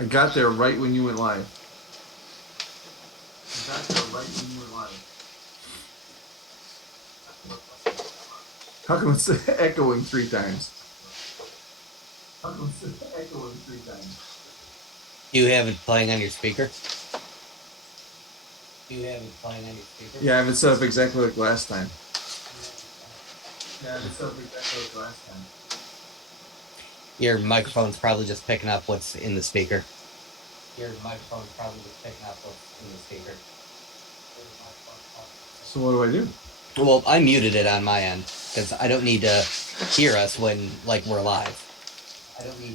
I got there right when you went live. I got there right when you went live. How come it's echoing 3 times? How come it's echoing 3 times? You have it playing on your speaker? You have it playing on your speaker? Yeah, I have it set up exactly like last time. Yeah, I have it set up exactly like last time. Your microphone's probably just picking up what's in the speaker. Your microphone's probably just picking up what's in the speaker. So what do I do? Well, I muted it on my end because I don't need to hear us when we're live.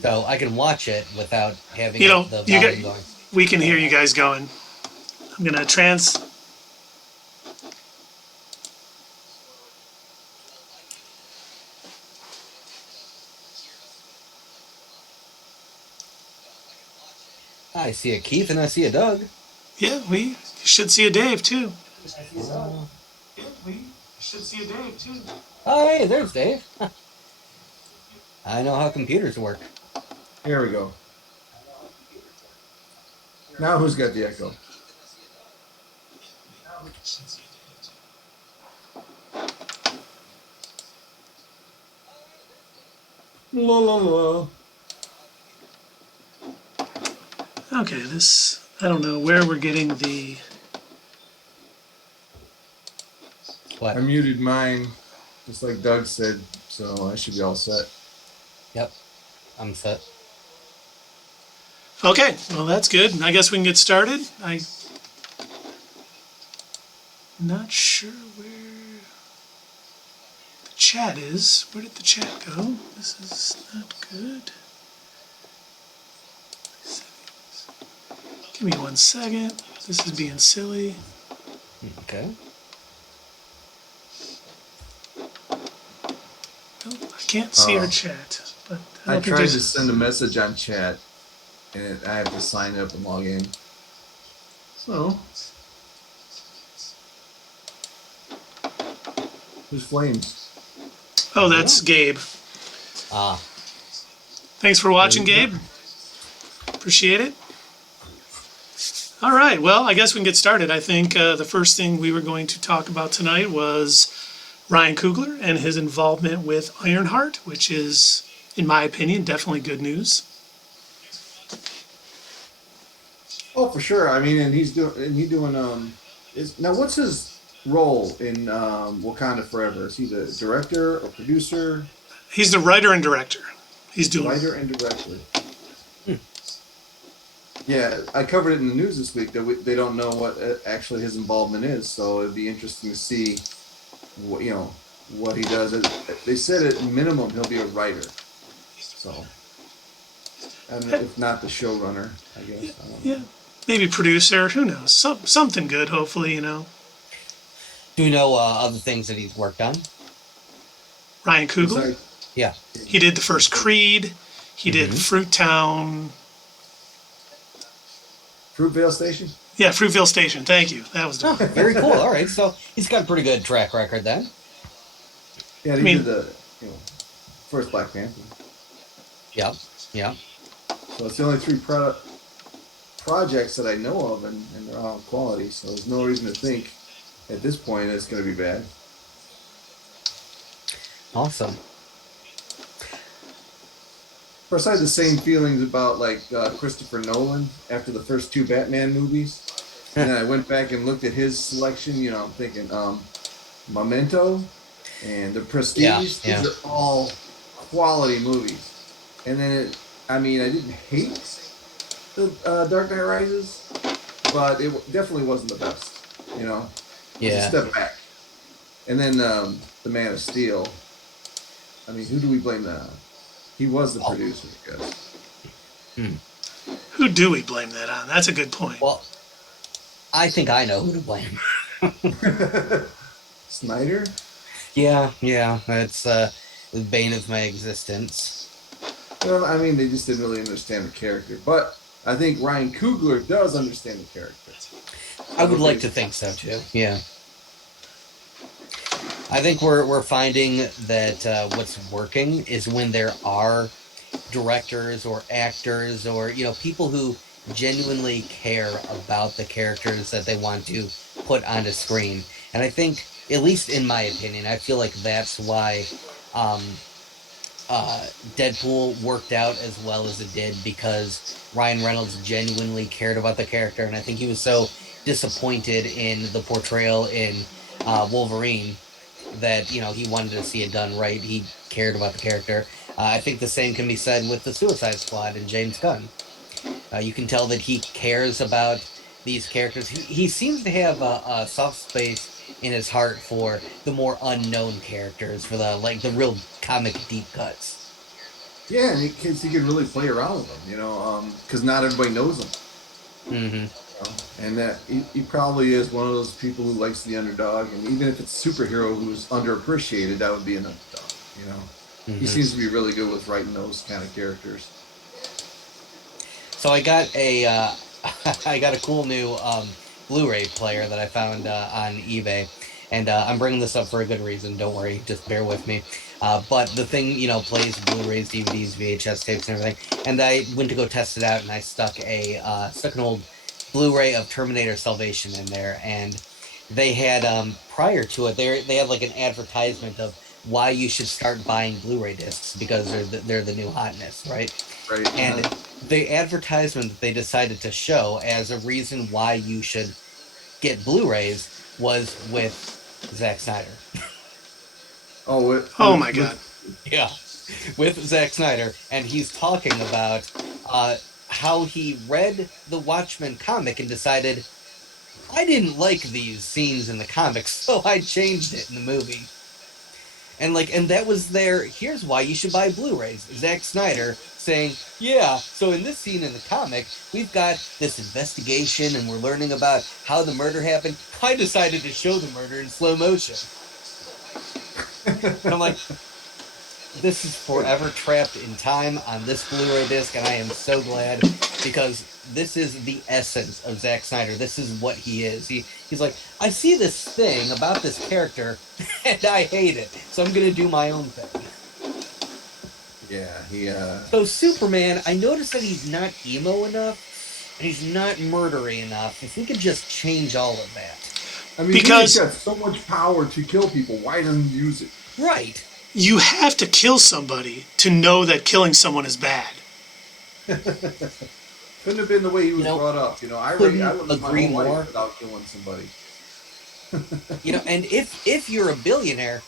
So I can watch it without having the volume going. We can hear you guys going. I'm gonna I see a Keith and I see a Doug. Yeah, we should see a Dave too. Oh, hey, there's Dave. I know how computers work. Here we go. Now who's got the echo? La la la. Okay, I don't know where we're getting the... What? I muted mine, just like Doug said, so I should be all set. Yep, I'm set. Okay, well that's good. I guess we can get started. I'm not sure where the chat is. Where did the chat go? This is not good. Give me 1 second. This is being silly. Okay. Well, I can't see our chat, but I tried to send a message on chat, and I have to sign up and log in. So, who's Flames? Oh, that's Gabe. Ah. Thanks for watching, Gabe. Appreciate it. All right, well, I guess we can get started. I think the first thing we were going to talk about tonight was Ryan Coogler and his involvement with Ironheart, which is, in my opinion, definitely good news. Oh, for sure. I mean, and he's doing now what's his role in Wakanda Forever? Is he the director or producer? He's the writer and director. He's doing writer and director. Yeah, I covered it in the news this week that they don't know what actually his involvement is, so it'd be interesting to see what he does. They said at minimum he'll be a writer, so and if not the showrunner, I guess. I don't know. Yeah, maybe producer. Who knows? Something good, hopefully. Do you know other things that he's worked on? Ryan Coogler. Yeah, he did the first Creed. He did Fruit Town. Fruitvale Station? Yeah, Fruitvale Station. Thank you. That was very cool. All right, so he's got a pretty good track record then. Yeah, he did the first Black Panther. Yeah, yeah. So it's the only 3 projects that I know of, and they're all quality. So there's no reason to think at this point it's going to be bad. Awesome. Of course, I had the same feelings about Christopher Nolan after the first 2 Batman movies. And then I went back and looked at his selection, I'm thinking Memento and The Prestige. Yeah. These are all quality movies. And then I didn't hate the Dark Knight Rises, but it definitely wasn't the best, Yeah. It's a step back. And then The Man of Steel. I mean, who do we blame that on? He was the producer, I guess. Who do we blame that on? That's a good point. Well, I think I know who to blame. Snyder? Yeah. That's the bane of my existence. Well, they just didn't really understand the character. But I think Ryan Coogler does understand the character. I would like to think so, too. Yeah. I think we're finding that what's working is when there are directors or actors or people who genuinely care about the characters that they want to put onto screen. And I think, at least in my opinion, I feel like that's why um, Deadpool worked out as well as it did, because Ryan Reynolds genuinely cared about the character, and I think he was so disappointed in the portrayal in Wolverine that he wanted to see it done right. He cared about the character. I think the same can be said with the Suicide Squad and James Gunn. You can tell that he cares about these characters. He seems to have a soft space in his heart for the more unknown characters, for the real comic deep cuts. Yeah, and he can really play around with them, because not everybody knows him. Mm-hmm. And that he probably is one of those people who likes the underdog, and even if it's a superhero who's underappreciated, that would be an underdog. Mm-hmm. He seems to be really good with writing those kind of characters. So I got a cool new Blu-ray player that I found on eBay, and I'm bringing this up for a good reason. Don't worry, just bear with me. But the thing, plays Blu-rays, DVDs, VHS tapes, and everything. And I went to go test it out, and I stuck an old Blu-ray of Terminator Salvation in there, and they had prior to it, they had like an advertisement of why you should start buying Blu-ray discs, because they're the new hotness, right? Right. And the advertisement that they decided to show as a reason why you should get Blu-rays was with Zack Snyder. Oh my God. Yeah, with Zack Snyder, and he's talking about how he read the Watchmen comic and decided, I didn't like these scenes in the comics, so I changed it in the movie. And that was here's why you should buy Blu-rays. Zack Snyder saying, yeah, so in this scene in the comic, we've got this investigation and we're learning about how the murder happened. I decided to show the murder in slow motion. And I'm like, this is forever trapped in time on this Blu-ray disc, and I am so glad, because this is the essence of Zack Snyder. This is what he is. He's like, I see this thing about this character, and I hate it, so I'm going to do my own thing. Yeah, So Superman, I noticed that he's not emo enough, and he's not murdery enough. If we could just change all of that. I mean, he's got so much power to kill people. Why doesn't he use it? Right. You have to kill somebody to know that killing someone is bad. Couldn't have been the way he was brought up. I would agree more without killing somebody. And if you're a billionaire,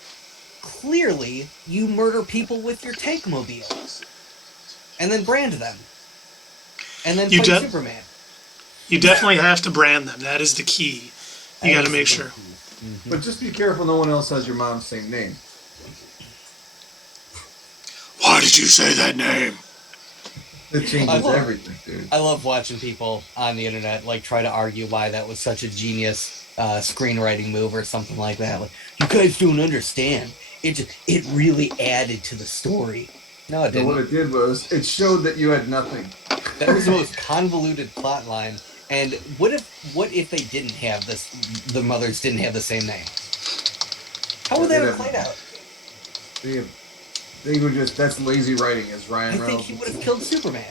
clearly you murder people with your tankmobile, and then brand them, and then fight Superman. You definitely have to brand them. That is the key. You got to make sure. Mm-hmm. But just be careful no one else has your mom's same name. Why did you say that name? It changes everything, dude. I love watching people on the internet try to argue why that was such a genius screenwriting move or something like that. Like, you guys don't understand. It really added to the story. No, it didn't. What it did was it showed that you had nothing. That was the most convoluted plot line. And what if they didn't have this? The mothers didn't have the same name. How would that have played out? They were that's lazy writing, as Ryan Reynolds. I think he would have killed Superman.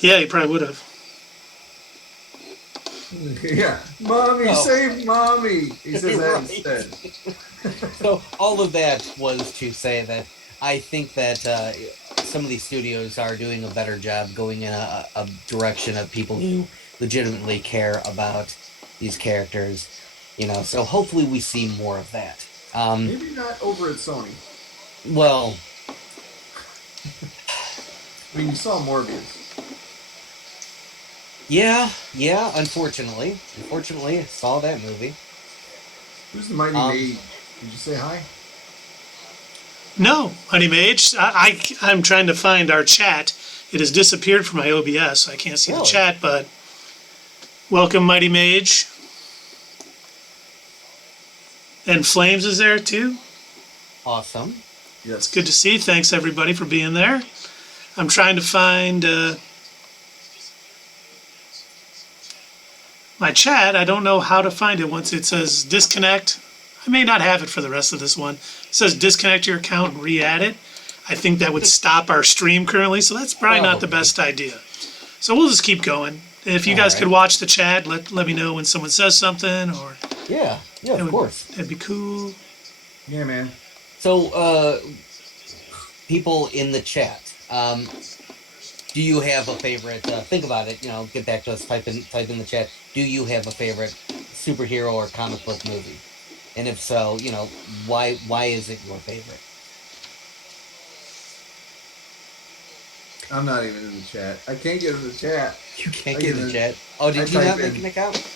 Yeah, he probably would have. Yeah, mommy, save mommy. He says that instead. So all of that was to say that I think that some of these studios are doing a better job going in a direction of people who legitimately care about these characters. So hopefully we see more of that. Maybe not over at Sony. Well, I mean, you saw Morbius. Yeah, unfortunately. I saw that movie. Who's the Mighty Mage? Did you say hi? No, Mighty Mage. I'm trying to find our chat. It has disappeared from my OBS, so I can't see the chat, but welcome, Mighty Mage. And Flames is there, too. Awesome. Yes. It's good to see. Thanks, everybody, for being there. I'm trying to find my chat. I don't know how to find it once it says disconnect. I may not have it for the rest of this one. It says disconnect your account and re-add it. I think that would stop our stream currently, so that's probably not the best idea. So we'll just keep going. If you guys could watch the chat, let me know when someone says something, or Yeah, of course. That'd be cool. Yeah, man. So, people in the chat, do you have a favorite? Think about it. Get back to us. Type in the chat. Do you have a favorite superhero or comic book movie? And if so, why is it your favorite? I'm not even in the chat. I can't get in the chat. You can't get in the chat. Oh, did you not make an account?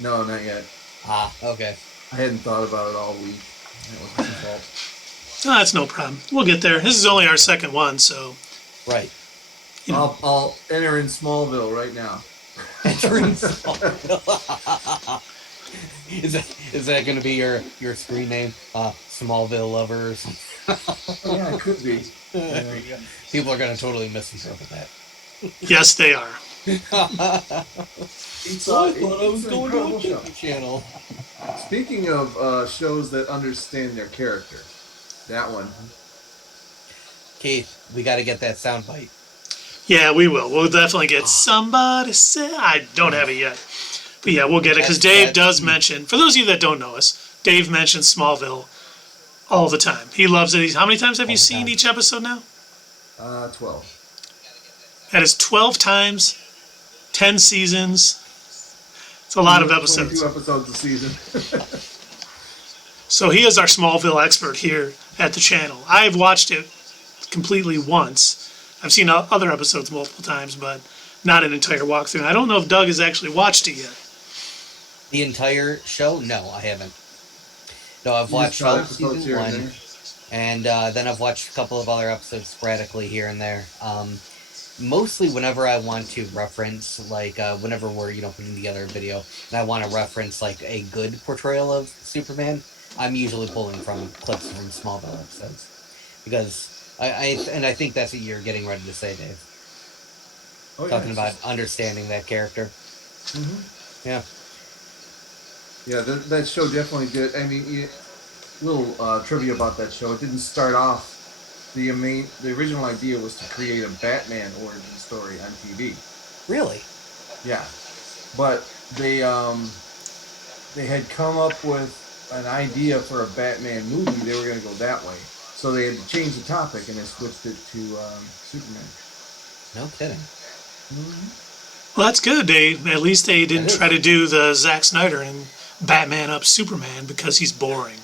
No, not yet. Ah, okay. I hadn't thought about it all week. That was my fault. No, that's no problem. We'll get there. This is only our second one, so. Right. I'll enter in Smallville right now. Enter in Smallville. Is that going to be your screen name? Smallville Lovers? Yeah, it could be. People are going to totally misinterpret that. Yes, they are. I thought I was going to a Disney Channel. Speaking of shows that understand their character, that one. Keith, we got to get that soundbite. Yeah, we will. We'll definitely get somebody say. I don't have it yet. But yeah, we'll get it because Dave does mention, for those of you that don't know us, Dave mentions Smallville all the time. He loves it. How many times have you seen each episode now? 12. That is 12 times, 10 seasons. It's a lot of episodes. 22 episodes a season. So he is our Smallville expert here at the channel. I've watched it completely once. I've seen other episodes multiple times, but not an entire walkthrough. I don't know if Doug has actually watched it yet. The entire show? No, I haven't. No, I've watched all of season 1, and then I've watched a couple of other episodes sporadically here and there. Mostly whenever I want to reference, like whenever we're putting together a video, and I want to reference like a good portrayal of Superman, I'm usually pulling from clips from Smallville episodes, because I think that's what you're getting ready to say, Dave. Talking about understanding that character. Mm-hmm. Yeah. Yeah, that show definitely did. I mean, little trivia about that show. It didn't start off. The original idea was to create a Batman origin story on TV. Really? Yeah, but they had come up with an idea for a Batman movie. They were going to go that way, so they had to change the topic and they switched it to Superman. No kidding. Well, that's good, Dave. At least they didn't try to do the Zack Snyder and Batman up Superman because he's boring.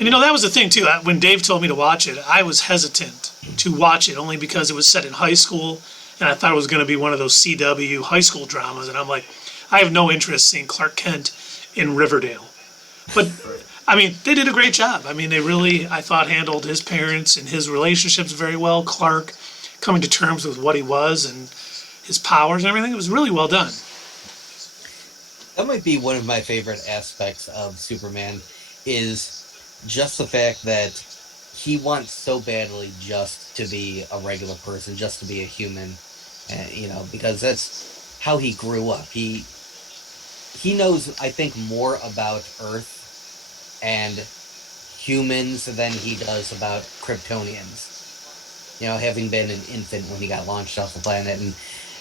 And that was the thing too. When Dave told me to watch it, I was hesitant to watch it only because it was set in high school, and I thought it was going to be one of those CW high school dramas. And I'm like, I have no interest seeing Clark Kent in Riverdale. But I mean, they did a great job. I mean, they really, I thought, handled his parents and his relationships very well. Clark coming to terms with what he was and his powers and everything. It was really well done. That might be one of my favorite aspects of Superman, is just the fact that he wants so badly just to be a regular person, just to be a human, because that's how he grew up. He knows, I think, more about Earth and humans than he does about Kryptonians. Having been an infant when he got launched off the planet, and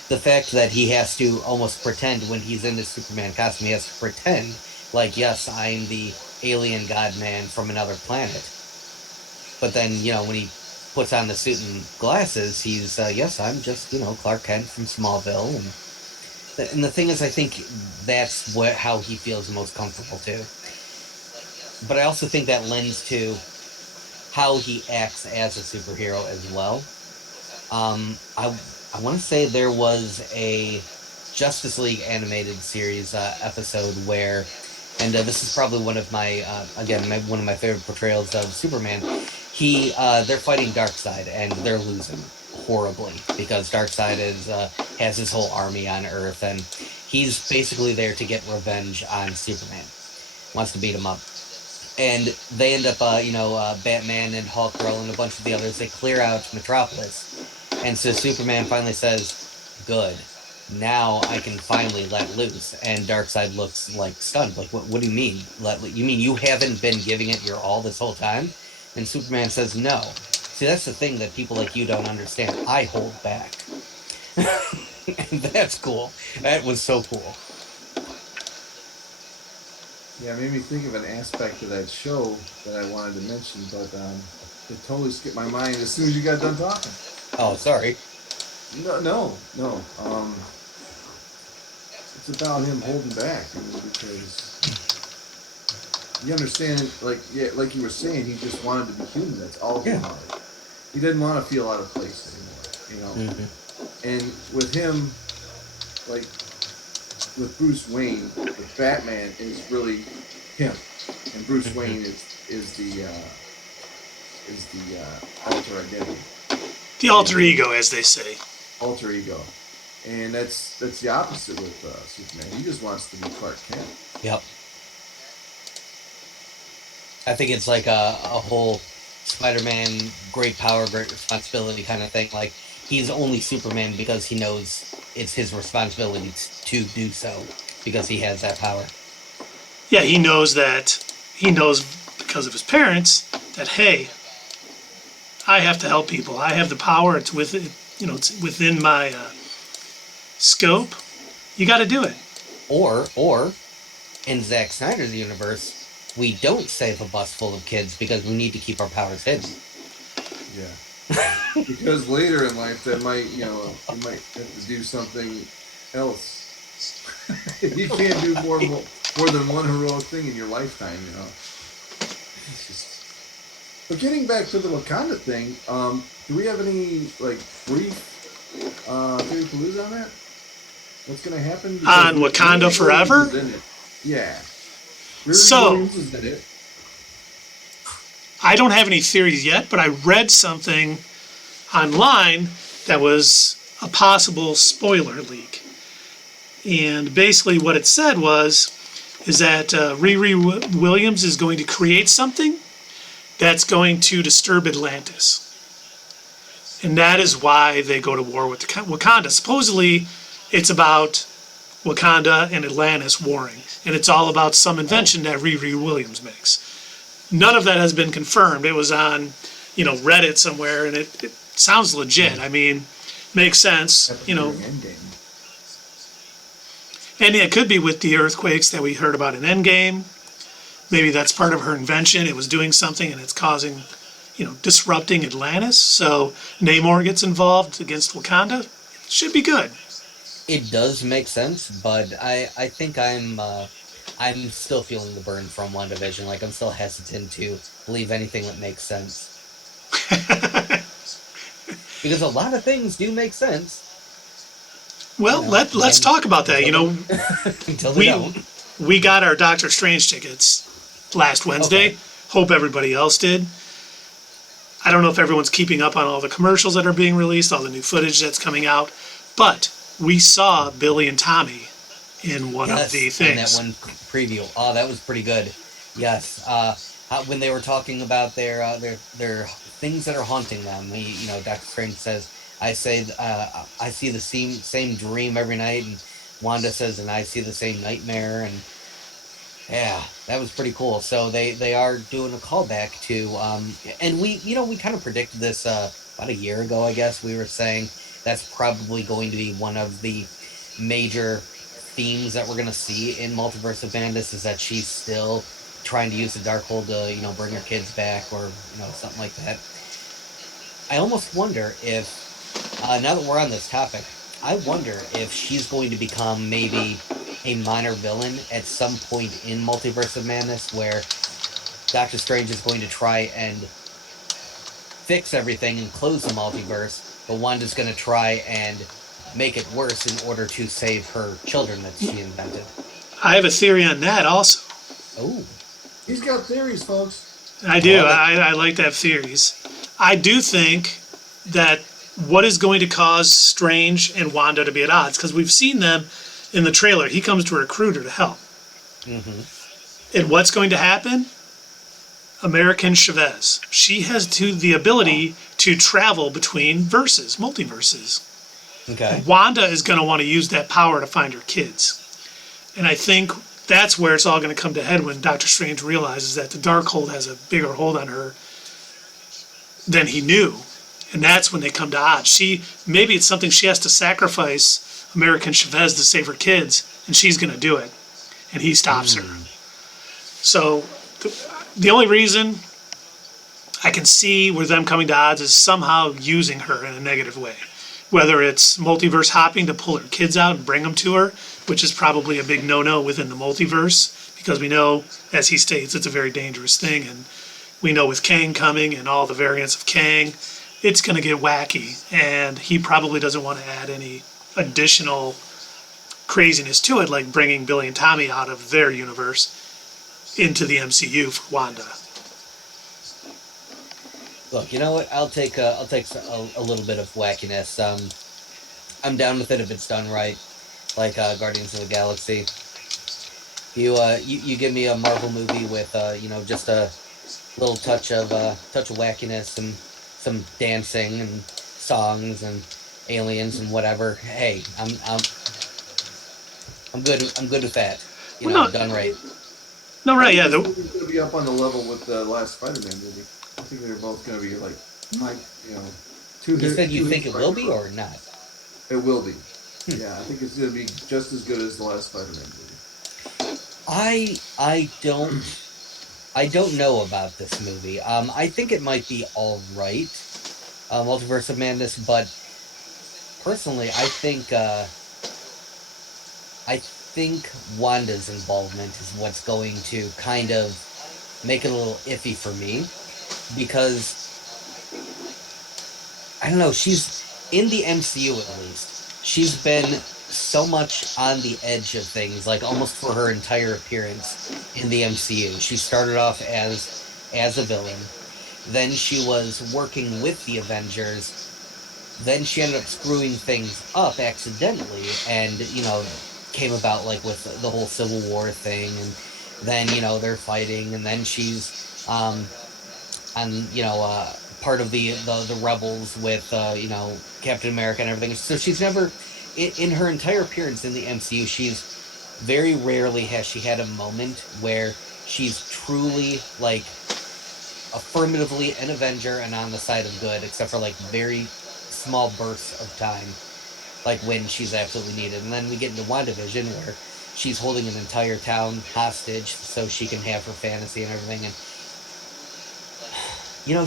the fact that he has to almost pretend when he's in the Superman costume, he has to pretend like, yes, I'm the alien god-man from another planet. But then, when he puts on the suit and glasses, he's, yes, I'm just, Clark Kent from Smallville. And the thing is, I think that's how he feels most comfortable, too. But I also think that lends to how he acts as a superhero as well. I want to say there was a Justice League animated series episode where, and this is probably one of my one of my favorite portrayals of Superman. They're fighting Darkseid and they're losing horribly because Darkseid has his whole army on Earth, and he's basically there to get revenge on Superman. Wants to beat him up. And they end up, Batman and Hulk and a bunch of the others, they clear out Metropolis. And so Superman finally says, good, now I can finally let loose. And Darkseid looks like stunned, like, what do you mean? You mean you haven't been giving it your all this whole time? And Superman says no. See, that's the thing that people like you don't understand. I hold back. And that's cool. That was so cool. Yeah, it made me think of an aspect of that show that I wanted to mention, but it totally skipped my mind as soon as you got done talking. Oh, sorry. No. It's about him holding back, because you understand, like you were saying, he just wanted to be human. That's all he wanted. He didn't want to feel out of place anymore, And with him, like with Bruce Wayne, with Batman is really him, and Bruce Wayne is the alter identity, The alter ego, as they say. Alter ego, and that's the opposite with Superman. He just wants to be Clark Kent. Yep. I think it's like a whole Spider-Man, great power, great responsibility kind of thing. Like, he's only Superman because he knows it's his responsibility to do so, because he has that power. Yeah, he knows because of his parents that, hey, I have to help people. I have the power. It's within my scope. You got to do it. Or in Zack Snyder's universe, we don't save a bus full of kids because we need to keep our powers hidden. Yeah. Because later in life, that might, you might have to do something else. You can't do more than one heroic thing in your lifetime, It's just... But getting back to the Wakanda thing, do we have any brief theory clues on that? What's going to happen? On Wakanda Forever? Yeah. So, I don't have any theories yet, but I read something online that was a possible spoiler leak. And basically what it said is that Riri Williams is going to create something that's going to disturb Atlantis. And that is why they go to war with Wakanda. Supposedly, it's about Wakanda and Atlantis warring. And it's all about some invention that Riri Williams makes. None of that has been confirmed. It was on, Reddit somewhere, and it sounds legit. I mean, makes sense, And it could be with the earthquakes that we heard about in Endgame. Maybe that's part of her invention. It was doing something and it's causing, disrupting Atlantis. So Namor gets involved against Wakanda. It should be good. It does make sense, but I think I'm still feeling the burn from WandaVision. Like, I'm still hesitant to believe anything that makes sense. Because a lot of things do make sense. Well, let's talk about that. Until they don't. We got our Doctor Strange tickets last Wednesday. Okay. Hope everybody else did. I don't know if everyone's keeping up on all the commercials that are being released, all the new footage that's coming out, but we saw Billy and Tommy in one of the things. In that one preview. Oh, that was pretty good. Yes. When they were talking about their things that are haunting them, Doctor Strange says, I see the same dream every night, and Wanda says, and I see the same nightmare, and yeah, that was pretty cool. So they are doing a callback to, and we kind of predicted this about a year ago, I guess. We were saying that's probably going to be one of the major themes that we're going to see in Multiverse of Madness, is that she's still trying to use the Darkhold to, bring her kids back, or, something like that. I almost wonder if, now that we're on this topic, I wonder if she's going to become maybe a minor villain at some point in Multiverse of Madness, where Doctor Strange is going to try and fix everything and close the multiverse, but Wanda's going to try and make it worse in order to save her children that she invented. I have a theory on that also. Oh. He's got theories, folks. I do. I like to have theories. I do think that what is going to cause Strange and Wanda to be at odds, because we've seen them in the trailer. He comes to recruit her to help. Mm-hmm. And what's going to happen? American Chavez. She has the ability to travel between multiverses. Okay. Wanda is going to want to use that power to find her kids. And I think that's where it's all going to come to head when Doctor Strange realizes that the Darkhold has a bigger hold on her than he knew. And that's when they come to odds. Maybe it's something she has to sacrifice American Chavez to save her kids, and she's going to do it. And he stops her. So the only reason I can see with them coming to odds is somehow using her in a negative way. Whether it's multiverse hopping to pull her kids out and bring them to her, which is probably a big no-no within the multiverse, because we know, as he states, it's a very dangerous thing. And we know with Kang coming and all the variants of Kang, it's going to get wacky. And he probably doesn't want to add any additional craziness to it, like bringing Billy and Tommy out of their universe into the MCU for Wanda. Look, you know what? I'll take a little bit of wackiness. I'm down with it if it's done right, like Guardians of the Galaxy. You give me a Marvel movie with just a little touch of wackiness and some dancing and songs and aliens and whatever. Hey, I'm good with that. Done right. No, right? Yeah, It's going to be up on the level with the last Spider-Man movie. I think they're both going to be like, You said you think it will be or not? It will be. Yeah, I think it's going to be just as good as the last Spider-Man movie. I don't know about this movie. I think it might be all right, Multiverse of Madness, but personally, I think Wanda's involvement is what's going to kind of make it a little iffy for me, because I don't know, she's in the MCU at least. She's been so much on the edge of things, like almost for her entire appearance in the MCU. She started off as a villain, then she was working with the Avengers, then she ended up screwing things up accidentally, and came about like with the whole Civil War thing, and then they're fighting, and then she's part of the rebels with Captain America and everything. So she's never, in her entire appearance in the MCU, she's very rarely has she had a moment where she's truly like affirmatively an Avenger and on the side of good, except for like very small bursts of time, like when she's absolutely needed. And then we get into WandaVision, where she's holding an entire town hostage so she can have her fantasy and everything. And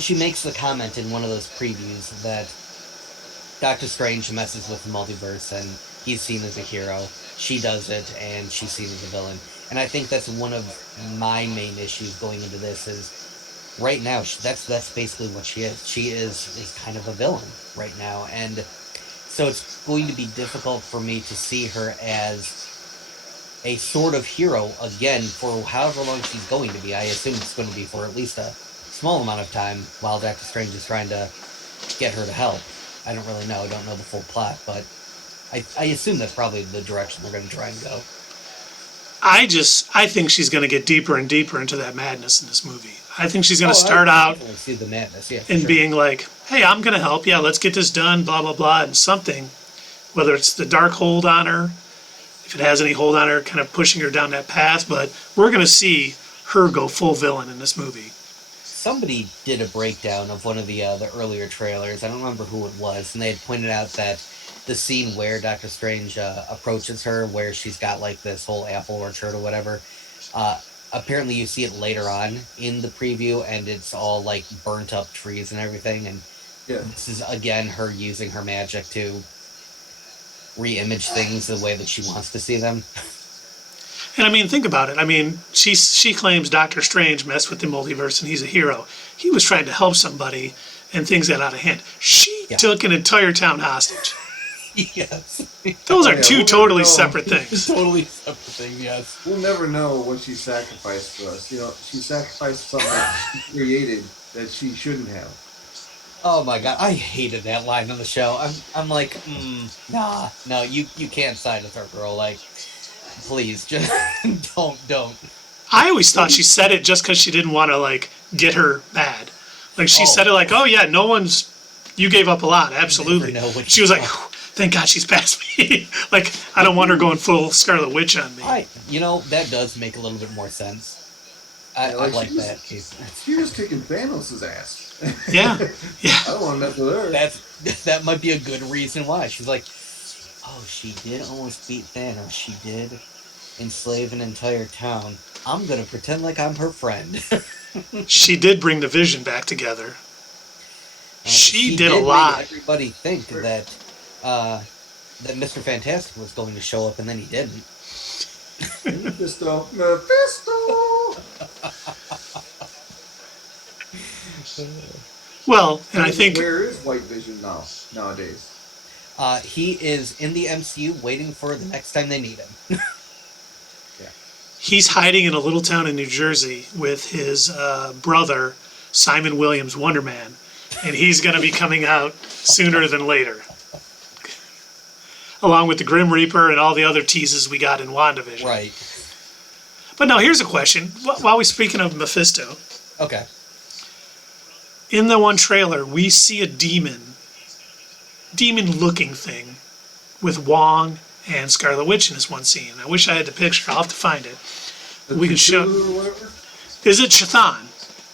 she makes the comment in one of those previews that Doctor Strange messes with the multiverse and he's seen as a hero. She does it and she's seen as a villain. And I think that's one of my main issues going into this is right now, that's basically what she is. She is kind of a villain right now. And so it's going to be difficult for me to see her as a sort of hero again for however long she's going to be. I assume it's going to be for at least a small amount of time while Doctor Strange is trying to get her to help. I don't really know. I don't know the full plot, but I assume that's probably the direction they're going to try and go. I think she's going to get deeper and deeper into that madness in this movie. I think she's going to start out see the madness, and being like, hey, I'm going to help. Yeah, let's get this done, blah, blah, blah, and something, whether it's the dark hold on her, if it has any hold on her, kind of pushing her down that path. But we're going to see her go full villain in this movie. Somebody did a breakdown of one of the earlier trailers. I don't remember who it was, and they had pointed out that the scene where Doctor Strange approaches her, where she's got like this whole apple orchard or whatever, apparently you see it later on in the preview, and it's all like burnt up trees and everything. And this is again her using her magic to re-image things the way that she wants to see them. And I mean, think about it. I mean, she claims Doctor Strange messed with the multiverse and he's a hero. He was trying to help somebody and things got out of hand. She took an entire town hostage. Yes. Those are two totally separate things. Totally separate things, yes. We'll never know what she sacrificed for us. She sacrificed something that she created that she shouldn't have. Oh my god, I hated that line on the show. I'm like, no, you can't side with her, girl. Like, please, just don't. I always thought she said it just because she didn't want to like get her mad. Like she said it like, oh yeah, you gave up a lot, absolutely. She was like, thank God she's past me. Like, I don't want her going full Scarlet Witch on me. That does make a little bit more sense. I like that, Keith. She was kicking Thanos' ass. Yeah. I don't want to mess with her. That might be a good reason why. She's like, oh, she did almost beat Thanos. She did enslave an entire town. I'm gonna pretend like I'm her friend. She did bring the Vision back together. She did a make lot. everybody think that that Mr. Fantastic was going to show up, and then he didn't. Mephisto. Well, and I think where is White Vision nowadays? He is in the MCU waiting for the next time they need him. he's hiding in a little town in New Jersey with his brother, Simon Williams, Wonder Man, and he's going to be coming out sooner than later. Along with the Grim Reaper and all the other teases we got in WandaVision. Right. But now here's a question. While we're speaking of Mephisto, Okay. in the one trailer, we see a demon-looking thing with Wong and Scarlet Witch in this one scene. I wish I had the picture. I'll have to find it. We can show. Or whatever? Is it Chthon?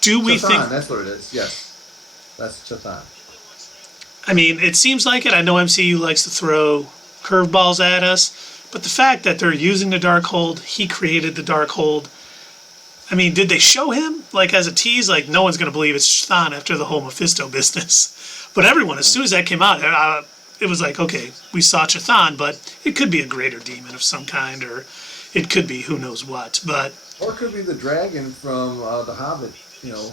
Do we Chthon, think? that's what it is. Yes, that's Chthon. I mean, it seems like it. I know MCU likes to throw curveballs at us, but the fact that they're using the Darkhold, he created the Darkhold. I mean, did they show him like as a tease? Like no one's going to believe it's Chthon after the whole Mephisto business. But everyone, as soon as that came out, it was like, okay, we saw Chthon, but it could be a greater demon of some kind, or it could be who knows what. But or it could be the dragon from The Hobbit. You know,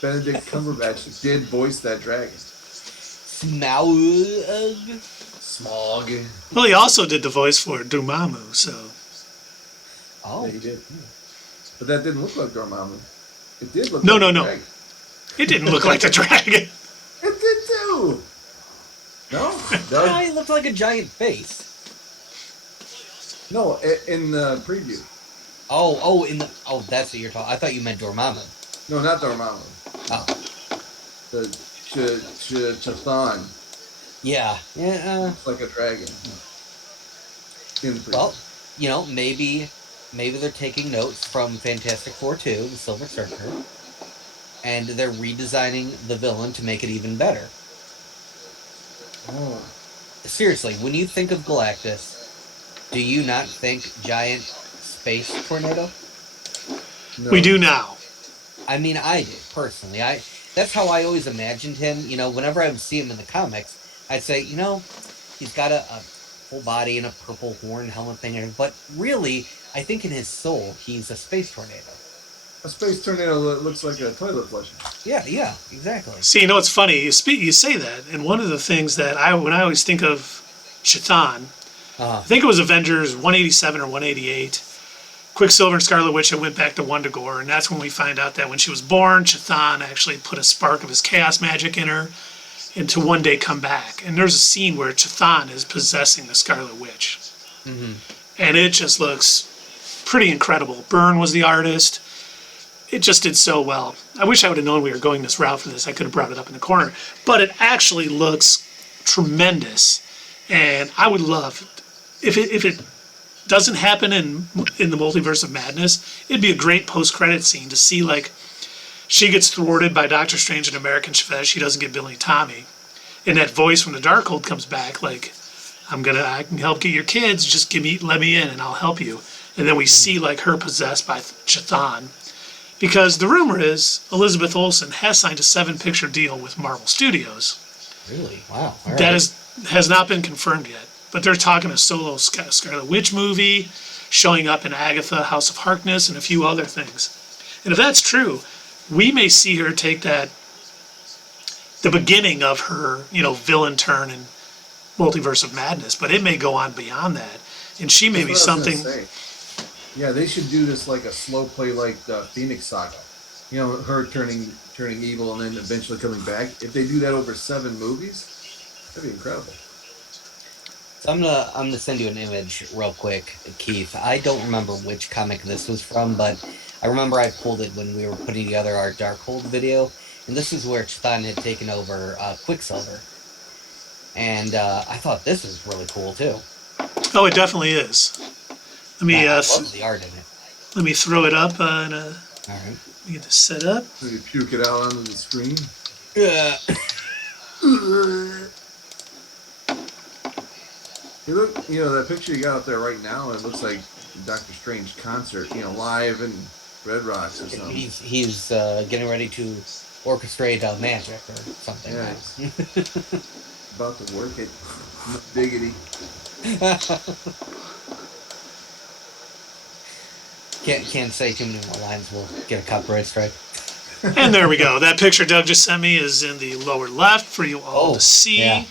Benedict Cumberbatch did voice that dragon. Smaug. Smog. well, he also did the voice for Dormammu, so Oh. Yeah, he did. But that didn't look like Dormammu. It did look No, like no, the no. dragon. it didn't look like the dragon. It did too. No? No, he looked like a giant face. No, in the preview. That's what you're talking. I thought you meant Dormammu. No, not Dormammu. Oh. The Chthon. Yeah. Yeah. It's like a dragon. In the preview. Well, you know, maybe they're taking notes from Fantastic Four 2, the Silver Surfer, and they're redesigning the villain to make it even better. Oh. Seriously, when you think of Galactus, do you not think giant space tornado? No. We do now. I mean, I did, personally. That's how I always imagined him. You know, whenever I would see him in the comics, I'd say, you know, he's got a full body and a purple horn helmet thing, but really, I think in his soul, he's a space tornado. A space tornado that looks like a toilet flusher. Yeah, exactly. See, you know what's funny? You say that, and one of the things that when I always think of Chthon, I think it was Avengers 187 or 188. Quicksilver and Scarlet Witch went back to Wundagore, and that's when we find out that when she was born, Chthon actually put a spark of his chaos magic in her, and to one day come back. And there's a scene where Chthon is possessing the Scarlet Witch, and it just looks pretty incredible. Byrne was the artist. It just did so well. I wish I would have known we were going this route for this. I could have brought it up in the corner, but it actually looks tremendous, and I would love if it doesn't happen in the Multiverse of Madness. It'd be a great post-credit scene to see, like, she gets thwarted by Doctor Strange and American Chavez. She doesn't get Billy and Tommy, and that voice from the Darkhold comes back, like, I can help get your kids. Just let me in, and I'll help you. And then we see like her possessed by Chthon, because the rumor is Elizabeth Olsen has signed a 7-picture deal with Marvel Studios. Really? Wow. All That right. has not been confirmed yet, but they're talking a solo Scarlet Witch movie, showing up in Agatha, House of Harkness, and a few other things. And if that's true, we may see her take the beginning of her, villain turn in Multiverse of Madness, but it may go on beyond that, and she may be That's what I was something. gonna say. Yeah, they should do this like a slow play, like the Phoenix Saga. You know, her turning evil and then eventually coming back. If they do that over 7 movies, that'd be incredible. So I'm gonna send you an image real quick, Keith. I don't remember which comic this was from, but I remember I pulled it when we were putting together our Darkhold video, and this is where Chthon had taken over Quicksilver. And I thought this was really cool too. Oh, it definitely is. Let me I love the art in it. let me throw it up in a All right. Let me get this set up. So you puke it out onto the screen. Yeah. You look, that picture you got up there right now. It looks like Doctor Strange concert, live in Red Rocks or something. He's getting ready to orchestrate magic or something. Yeah, about to work it. Biggity. Can't say too many more lines. We'll get a copyright strike. And there we go. That picture Doug just sent me is in the lower left for you all to see. Yeah.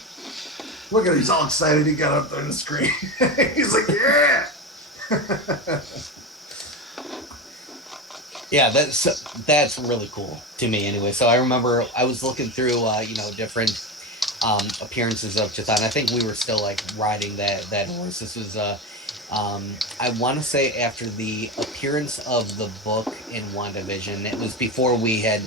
Look at him. He's all excited. He got up there on the screen. He's like, yeah. Yeah, that's really cool to me anyway. So I remember I was looking through different appearances of Chthon. I think we were still like riding that horse. This was I want to say after the appearance of the book in WandaVision. It was before we had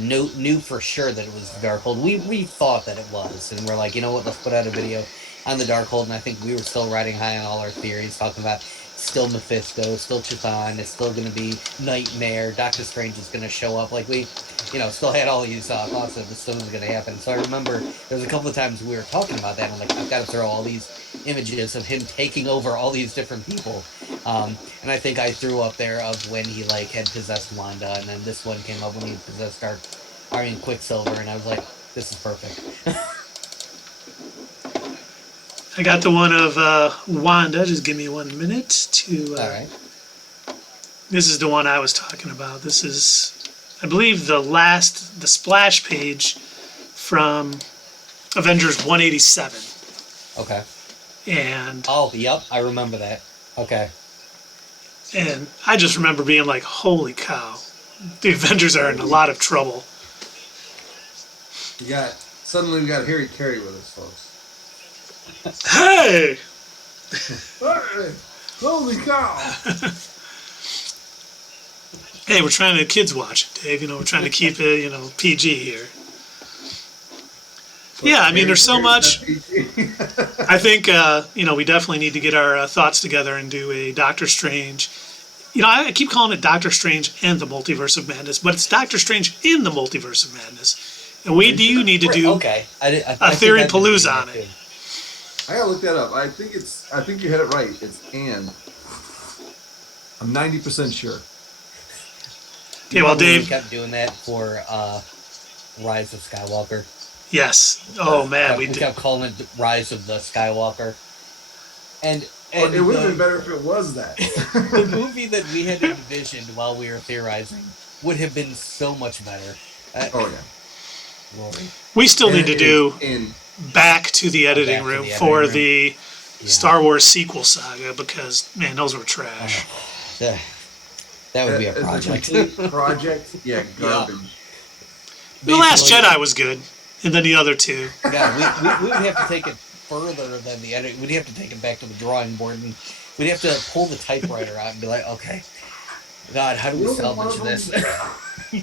knew for sure that it was the Darkhold. We thought that it was, and we're like, you know what, let's put out a video on the Darkhold. And I think we were still riding high on all our theories, talking about still Mephisto, still Chthon, it's still going to be Nightmare, Doctor Strange is going to show up. Like we, still had all these thoughts that this still was going to happen. So I remember there was a couple of times we were talking about that. I'm like, I've got to throw all these images of him taking over all these different people. And I think I threw up there of when he had possessed Wanda, and then this one came up when he possessed Quicksilver, and I was like, this is perfect. I got the one of Wanda. Just give me 1 minute to. All right. This is the one I was talking about. This is, I believe, the splash page from Avengers 187. Okay. And. Oh, yep, I remember that. Okay. And I just remember being like, holy cow, the Avengers are in a lot of trouble. Suddenly we got Harry Carey with us, folks. Hey! Holy cow! Hey, we're trying to kids watch it, Dave. We're trying to keep it, PG here. Yeah, I mean, there's so much. I think, we definitely need to get our thoughts together and do a Doctor Strange. I keep calling it Doctor Strange and the Multiverse of Madness, but it's Doctor Strange in the Multiverse of Madness. And we do need to do a theory palooza on it. I gotta look that up. I think you had it right. It's and. I'm 90% sure. Okay, well, Dave. We kept doing that for Rise of Skywalker. Yes. Oh man, we kept calling it Rise of the Skywalker. And it would have been better if it was that. The movie that we had envisioned while we were theorizing would have been so much better. Oh yeah. Rory. We still need to do back to the editing room for the Star Wars sequel saga because man, those were trash. That would be a project. Yeah, garbage. The Last Jedi was good, and then the other two. Yeah, we would have to take it further than the edit. We'd have to take it back to the drawing board, and we'd have to pull the typewriter out and be like, okay, God, how do we salvage this?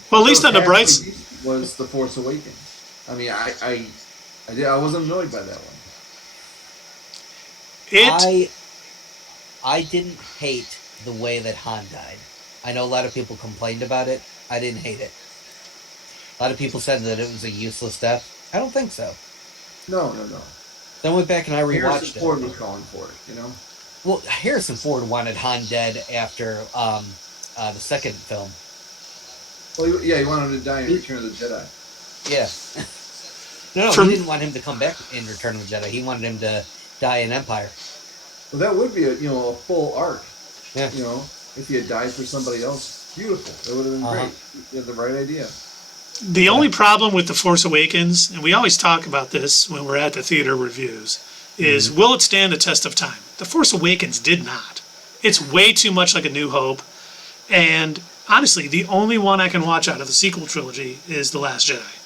Well, at least on the bright side was The Force Awakens. I mean, I wasn't annoyed by that one. I didn't hate the way that Han died. I know a lot of people complained about it. I didn't hate it. A lot of people said that it was a useless death. I don't think so. No. Then I went back and I rewatched Harrison Ford was calling for it, Well, Harrison Ford wanted Han dead after the second film. Well, he wanted him to die in Return of the Jedi. Yeah. No, he didn't want him to come back in Return of the Jedi. He wanted him to die in Empire. Well, that would be a full arc. Yeah. If he had died for somebody else, beautiful. That would have been great. You had the right idea. The only problem with The Force Awakens, and we always talk about this when we're at the theater reviews, is will it stand the test of time? The Force Awakens did not. It's way too much like A New Hope. And honestly, the only one I can watch out of the sequel trilogy is The Last Jedi.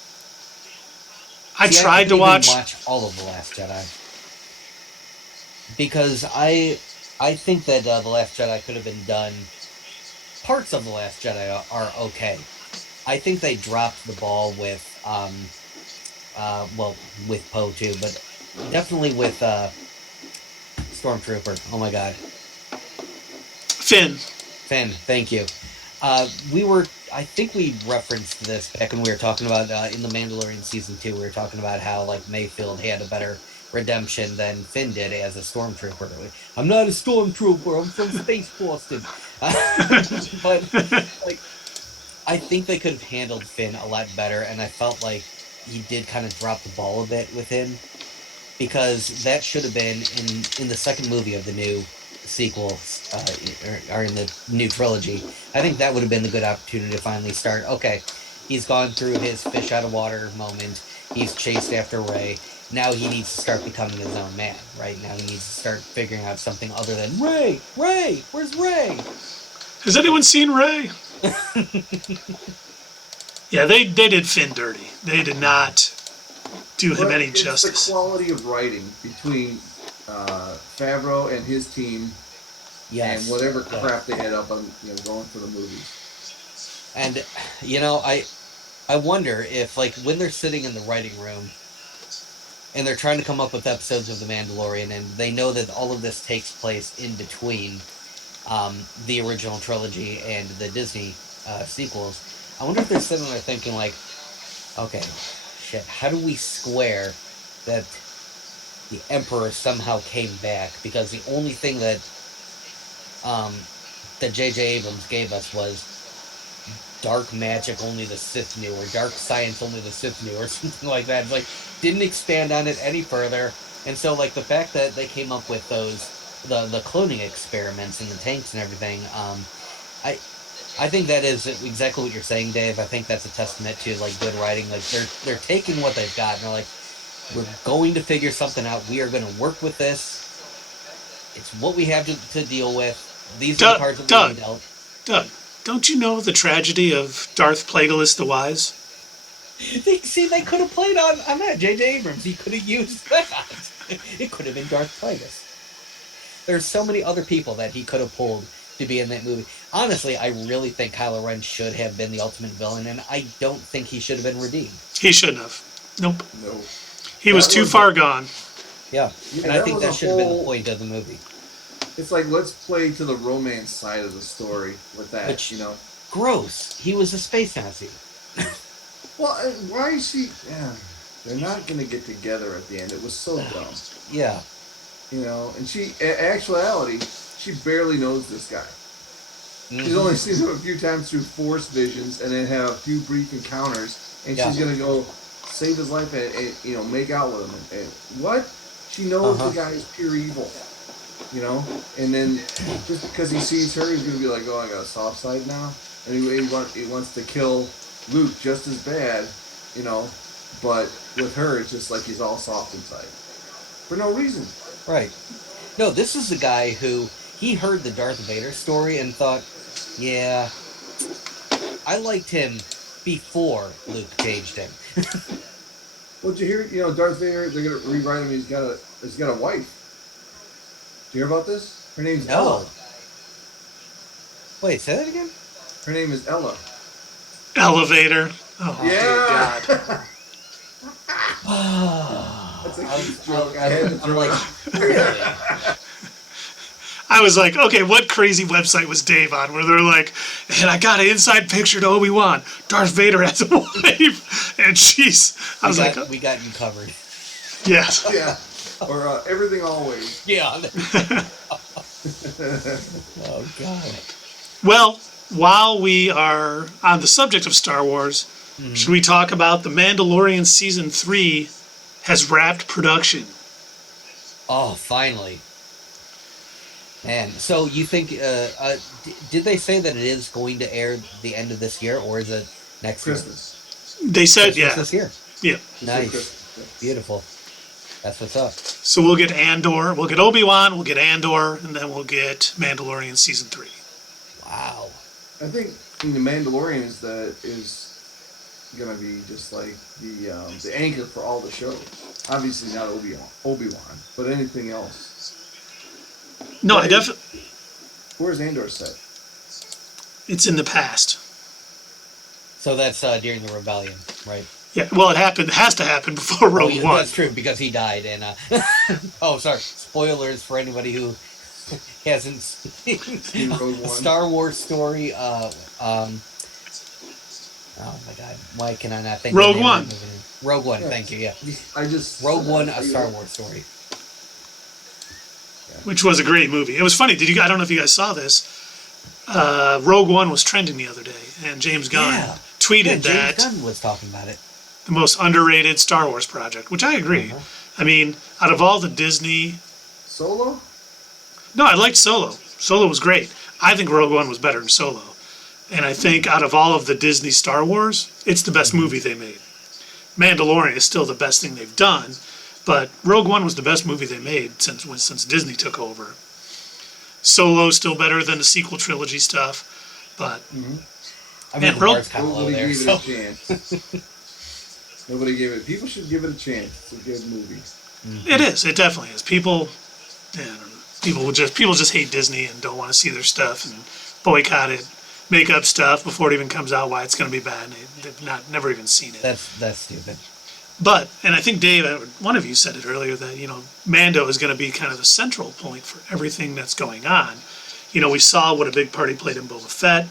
I tried to watch all of The Last Jedi. Because I think that The Last Jedi could have been done. Parts of The Last Jedi are okay. I think they dropped the ball with, with Poe too, but definitely with Stormtrooper. Oh my God. Finn, thank you. I think we referenced this back when we were talking about in the Mandalorian season 2. We were talking about how like Mayfield had a better redemption than Finn did as a stormtrooper. I'm not a stormtrooper. I'm from Space Boston. But like, I think they could have handled Finn a lot better, and I felt like he did kind of drop the ball a bit with him because that should have been in the second movie of the new sequels or in the new trilogy. I think that would have been the good opportunity to finally start. Okay, he's gone through his fish out of water moment. He's chased after Ray. Now he needs to start becoming his own man. Right now he needs to start figuring out something other than Ray. Ray, where's Ray? Has anyone seen Ray? Yeah, they did Finn dirty. They did not do him any justice. It's the quality of writing between Favreau and his team, and whatever crap they had up on going for the movies. And I wonder if like when they're sitting in the writing room and they're trying to come up with episodes of The Mandalorian, and they know that all of this takes place in between the original trilogy and the Disney sequels. I wonder if they're sitting there thinking like, okay, shit, how do we square that the Emperor somehow came back? Because the only thing that that J.J. Abrams gave us was dark magic only the Sith knew, or dark science only the Sith knew, or something like that. It's like, didn't expand on it any further. And so like the fact that they came up with those the cloning experiments and the tanks and everything, I think that is exactly what you're saying, Dave. I think that's a testament to like good writing. Like they're taking what they've got and they're like, we're going to figure something out. We are going to work with this. It's what we have to deal with. These are the cards that we dealt. Doug, don't you know the tragedy of Darth Plagueis the Wise? They could have played on that. J.J. Abrams, he could have used that. It could have been Darth Plagueis. There's so many other people that he could have pulled to be in that movie. Honestly, I really think Kylo Ren should have been the ultimate villain, and I don't think he should have been redeemed. He shouldn't have. Nope. No. He was too far gone. Yeah, and I think that should have been the point of the movie. It's like, let's play to the romance side of the story with that, Gross. He was a space Nazi. Well, why is she... Yeah, they're not going to get together at the end. It was so dumb. Yeah. And she, in actuality, she barely knows this guy. Mm-hmm. She's only seen him a few times through Force visions and then have a few brief encounters, and she's going to go save his life and make out with him. And what? She knows the guy is pure evil. And then just because he sees her, he's going to be like, oh, I got a soft side now. And he wants to kill Luke just as bad, but with her, it's just like he's all soft inside. For no reason. Right. No, this is the guy who, he heard the Darth Vader story and thought, yeah, I liked him before Luke changed him. Well, did you hear, Darth Vader, they're going to rewrite him, he's got a wife. Do you hear about this? Her name's Ella. Wait, say that again? Her name is Ella. Elevator. Oh, yeah. God. That's a huge joke. I had to throw it. I was like, okay, what crazy website was Dave on where they're like, and I got an inside picture to Obi-Wan. Darth Vader has a wife, and we got you covered. Yes. Yeah. Or Everything Always. Yeah. Oh, God. Well, while we are on the subject of Star Wars, should we talk about The Mandalorian Season 3 has wrapped production? Oh, finally. Man, so you think, did they say that it is going to air the end of this year, or is it next Christmas? They said, Christmas this year. Yeah. Nice. Beautiful. That's what's up. So we'll get Andor, we'll get Obi-Wan, we'll get Andor, and then we'll get Mandalorian Season 3. Wow. I think The Mandalorian is going to be just like the anchor for all the shows. Obviously not Obi-Wan, but anything else. No, I definitely... Where's Andor set? It's in the past. So that's during the rebellion, right? Yeah, well, it has to happen before Rogue One. That's true, because he died, and... oh, sorry. Spoilers for anybody who hasn't seen Rogue a One. Star Wars story. Oh my God! Why can I not think? Rogue of the name One. of the movie? Rogue One. Yeah. Thank you. Yeah, I just Rogue said One, that. a Star Wars story. Which was a great movie. It was funny. I don't know if you guys saw this. Rogue One was trending the other day, and James Gunn Yeah, tweeted James that Gunn was talking about it. the most underrated Star Wars project, which I agree. I mean, out of all the Disney, Solo? no, I liked Solo. Solo was great. I think Rogue One was better than Solo. And I think out of all of the Disney Star Wars, it's the best movie they made. Mandalorian is still the best thing they've done, but Rogue One was the best movie they made since Disney took over. Solo's still better than the sequel trilogy stuff, but I mean, the Rogue- bar's kind of low Nobody there. gave So. it a chance. Nobody gave it. People should give it a chance. It's a good movie. it is. It definitely is. People just hate Disney and don't want to see their stuff and boycott it, make up stuff before it even comes out why it's going to be bad. They've never even seen it. That's stupid. But, and I think Dave, one of you said it earlier, that, Mando is going to be kind of the central point for everything that's going on. We saw what a big part he played in Boba Fett.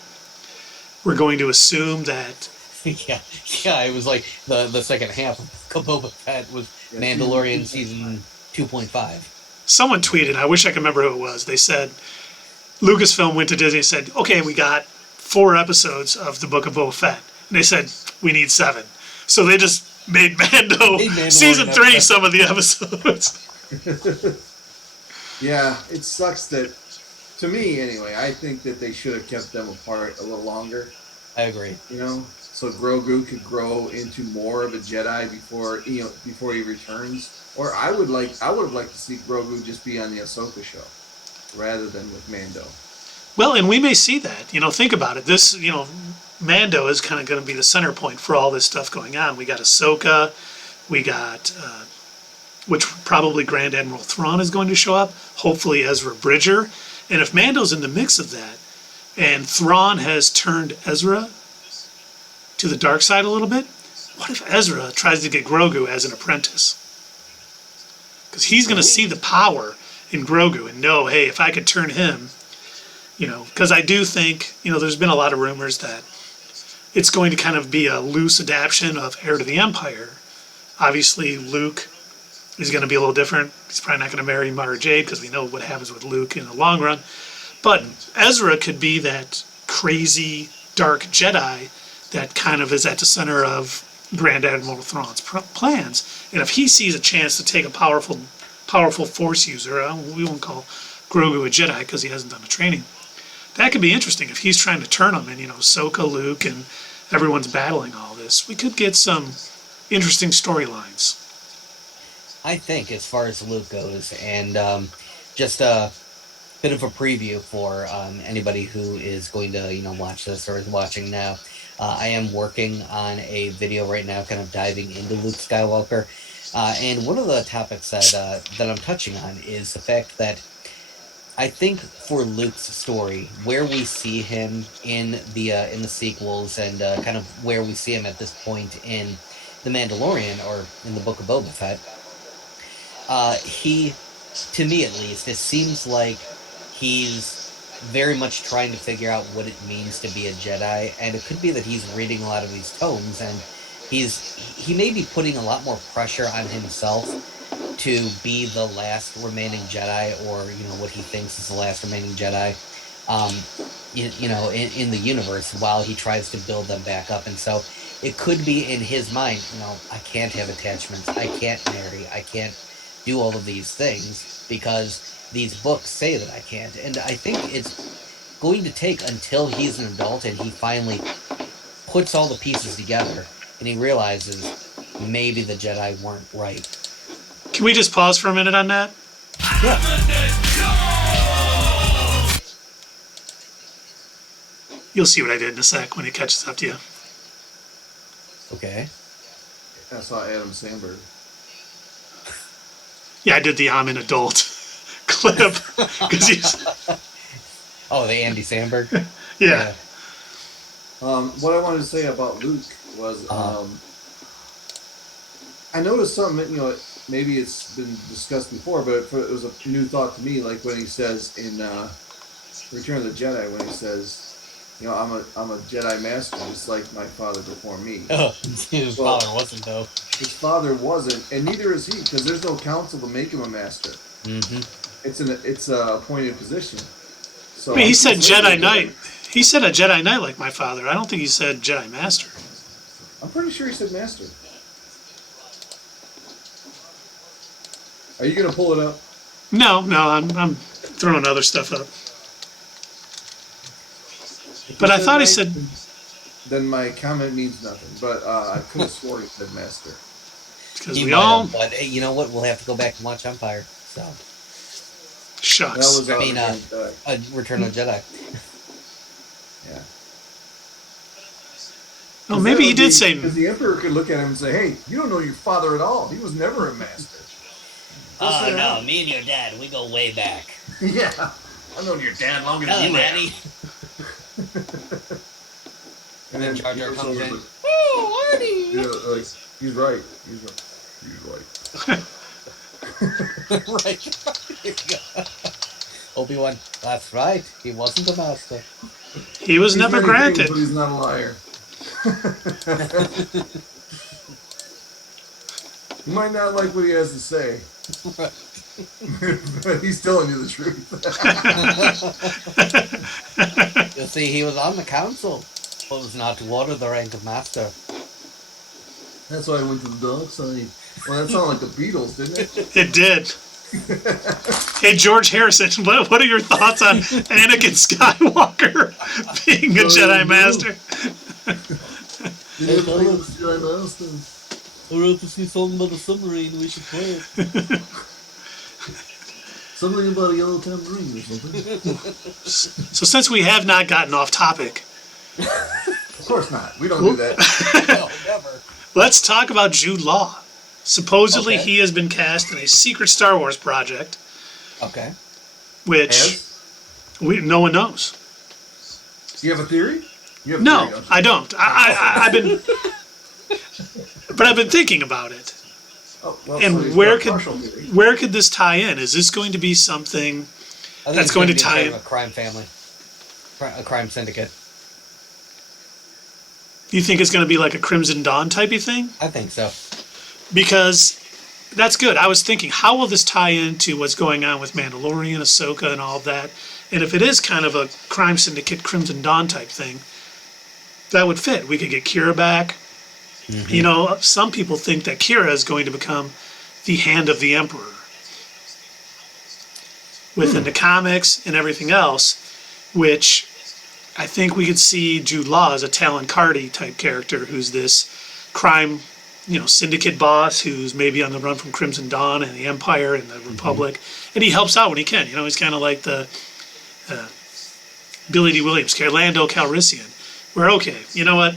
We're going to assume that, yeah. It was like the second half of Boba Fett was Yeah, Mandalorian season season 2.5. someone tweeted, I wish I could remember who it was, they said, Lucasfilm went to Disney and said, okay, we got 4 episodes of the Book of Boba Fett. And they said, we need 7. So they just made Mandalorian season 3 episodes. some of the episodes. Yeah, it sucks that. To me, anyway, I think that they should have kept them apart a little longer. I agree. So Grogu could grow into more of a Jedi before he returns. Or I would have liked to see Grogu just be on the Ahsoka show rather than with Mando. Well, and we may see that. Think about it. This, Mando is kind of going to be the center point for all this stuff going on. We got Ahsoka, we got, which probably Grand Admiral Thrawn is going to show up, hopefully Ezra Bridger. And if Mando's in the mix of that, and Thrawn has turned Ezra to the dark side a little bit, what if Ezra tries to get Grogu as an apprentice? Because he's going to see the power in Grogu and know, hey, if I could turn him, because I do think, there's been a lot of rumors that it's going to kind of be a loose adaptation of Heir to the Empire. Obviously, Luke is going to be a little different. He's probably not going to marry Mara Jade because we know what happens with Luke in the long run. But Ezra could be that crazy, dark Jedi that kind of is at the center of Grand Admiral Thrawn's plans. And if he sees a chance to take a powerful Force user, we won't call Grogu a Jedi because he hasn't done the training. That could be interesting if he's trying to turn him and, Ahsoka, Luke, and everyone's battling all this. We could get some interesting storylines. I think as far as Luke goes, and just a bit of a preview for anybody who is going to watch this or is watching now. I am working on a video right now, kind of diving into Luke Skywalker, and one of the topics that I'm touching on is the fact that I think for Luke's story, where we see him in the sequels and kind of where we see him at this point in The Mandalorian or in the Book of Boba Fett. He, to me at least, it seems like he's very much trying to figure out what it means to be a Jedi, and it could be that he's reading a lot of these tomes, and he may be putting a lot more pressure on himself to be the last remaining Jedi, or what he thinks is the last remaining Jedi, in the universe, while he tries to build them back up, and so it could be in his mind, I can't have attachments, I can't marry, I can't do all of these things because these books say that I can't. And I think it's going to take until he's an adult and he finally puts all the pieces together and he realizes maybe the Jedi weren't right. Can we just pause for a minute on that? Yeah. You'll see what I did in a sec when it catches up to you. Okay. I saw Adam Sandberg. Yeah, I did the I'm an adult clip because he's Oh, the Andy Samberg? yeah. What I wanted to say about Luke was, I I noticed something. Maybe it's been discussed before, but it was a new thought to me. Like when he says in Return of the Jedi, when he says, I'm a Jedi master, just like my father before me. Oh, his father wasn't though. His father wasn't, and neither is he, because there's no council to make him a master. Mm-hmm. It's a appointed position. So I mean, he said Jedi Knight. He said a Jedi Knight like my father. I don't think he said Jedi Master. I'm pretty sure he said master. Are you gonna pull it up? No, I'm throwing other stuff up. But I thought he said. Then my comment means nothing. But I could have sworn he said master. Because we all. But hey, you know what? We'll have to go back and watch Empire. So. Shucks. That a was Return of the Jedi. Yeah. Oh, maybe he did say. Because the Emperor could look at him and say, "Hey, you don't know your father at all. He was never a master." Oh no, me and your dad, we go way back. Yeah, I've known your dad longer than you, Daddy. And then Jar Jar comes in. Like, Oh, Arnie! like, he's right. Right. Obi-Wan, that's right. He wasn't a master. He was He's never many granted. things, but he's not a liar. You might not like what he has to say. But he's telling you the truth. You see, he was on the council, but was not to order the rank of master. That's why I went to the dark side. Well, that sounded like the Beatles, didn't it? It did. Hey, George Harrison, what are your thoughts on Anakin Skywalker being a Jedi Master? Hey, I wrote to see something about a submarine. We should play it. Something about a yellow tambourine or something. So since we have not gotten off topic, Of course not. We don't do that. No, never. let's talk about Jude Law. Supposedly Okay. he has been cast in a secret Star Wars project, Okay. which no one knows. Do you have a theory? You have a No, theory, don't you? I don't. I've been, but I've been thinking about it. Oh, well, And so he's where got could partial theory. where could this tie in? Is this going to be something? I think That's it's going to be tie part in. of a crime family, a crime syndicate. Do you think it's going to be like a Crimson Dawn typey thing? I think so. Because that's good. I was thinking, how will this tie into what's going on with Mandalorian, Ahsoka, and all of that? And if it is kind of a crime syndicate, Crimson Dawn type thing, that would fit. We could get Kira back. Mm-hmm. You know, some people think that Kira is going to become the hand of the Emperor within the comics and everything else, which I think we could see Jude Law as a Talon Cardy type character who's this crime, syndicate boss who's maybe on the run from Crimson Dawn and the Empire and the Republic. And he helps out when he can. He's kind of like the Billy D. Williams, Lando Calrissian, where, okay, you know what?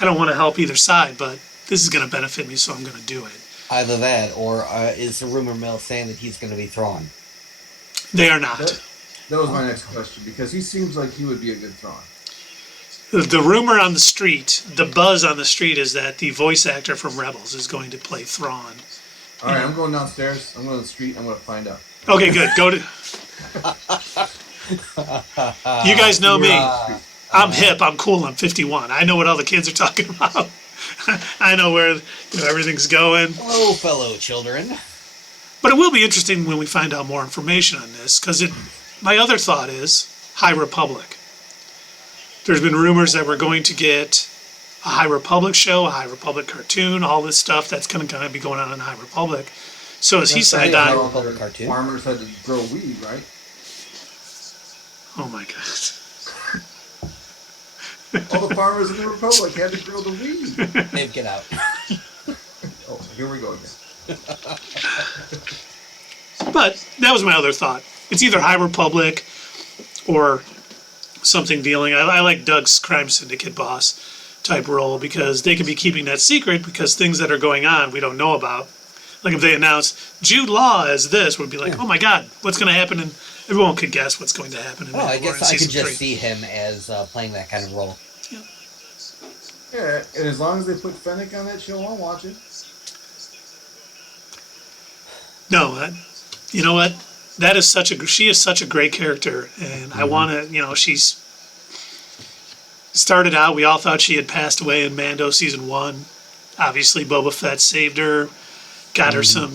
I don't want to help either side, but this is going to benefit me, so I'm going to do it. Either that, or is the rumor mill saying that he's going to be Thrawn? They are not. That was my next question, because he seems like he would be a good Thrawn. The rumor on the street, the buzz on the street is that the voice actor from Rebels is going to play Thrawn. All right, I'm going downstairs. I'm going to the street. I'm going to find out. Okay, good. Go to. You guys know me. I'm hip. I'm cool. I'm 51. I know what all the kids are talking about. I know where everything's going. Hello, fellow children. But it will be interesting when we find out more information on this, because my other thought is High Republic. There's been rumors that we're going to get a High Republic show, a High Republic cartoon, all this stuff that's going to be going on in High Republic. So as he signed High on, Republic cartoon. Farmers had to grow weed, right? oh my God. All the farmers in the Republic had to grow the weed. Dave, get out. Oh, here we go again. But that was my other thought. It's either High Republic or something dealing. I like Doug's crime syndicate boss type role, because they could be keeping that secret, because things that are going on we don't know about. Like if they announce Jude Law as this, would be like, oh my God, what's going to happen? And everyone could guess what's going to happen in Oh, I Mandalorian guess I could season just 3. see him as playing that kind of role. Yeah, and as long as they put Fennec on that show, I'll watch it. No, you know what? She is such a great character, and I want to, she's started out, we all thought she had passed away in Mando season 1. Obviously, Boba Fett saved her, got her some,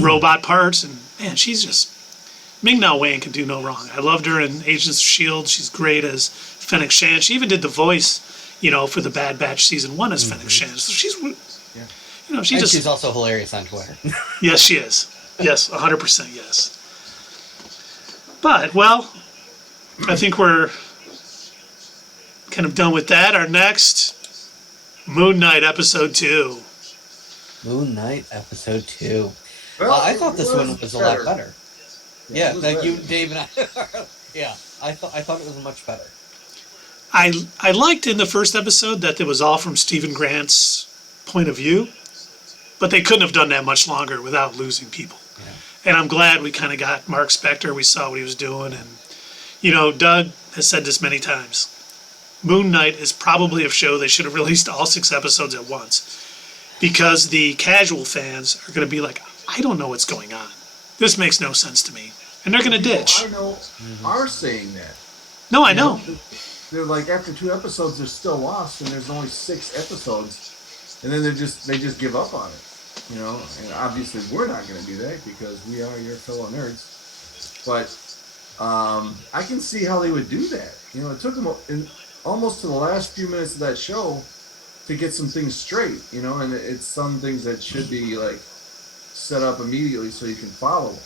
robot parts, and man, she's just, Ming-Na Wen can do no wrong. I loved her in Agents of S.H.I.E.L.D. She's great as Fennec Shan. She even did the voice, for the Bad Batch season 1 as Fennec Shan. So she's, she's also hilarious on Twitter. Yes, she is. Yes, 100% yes. But, well, I think we're kind of done with that. Our next, Moon Knight episode 2. Moon Knight episode 2. Well, I thought this one was a lot better. Yeah, like you, Dave, and I. Yeah, I thought it was much better. I liked in the first episode that it was all from Stephen Grant's point of view, but they couldn't have done that much longer without losing people. Yeah. And I'm glad we kind of got Mark Spector. We saw what he was doing, and Doug has said this many times. Moon Knight is probably a show they should have released all 6 episodes at once, because the casual fans are going to be like, I don't know what's going on. This makes no sense to me. And they're going to ditch. I know are saying that. No, I know. They're like, after 2 episodes, they're still lost, and there's only 6 episodes, and then they just give up on it. And obviously we're not going to do that because we are your fellow nerds. But I can see how they would do that. It took them almost to the last few minutes of that show to get some things straight. And it's some things that should be like set up immediately so you can follow them.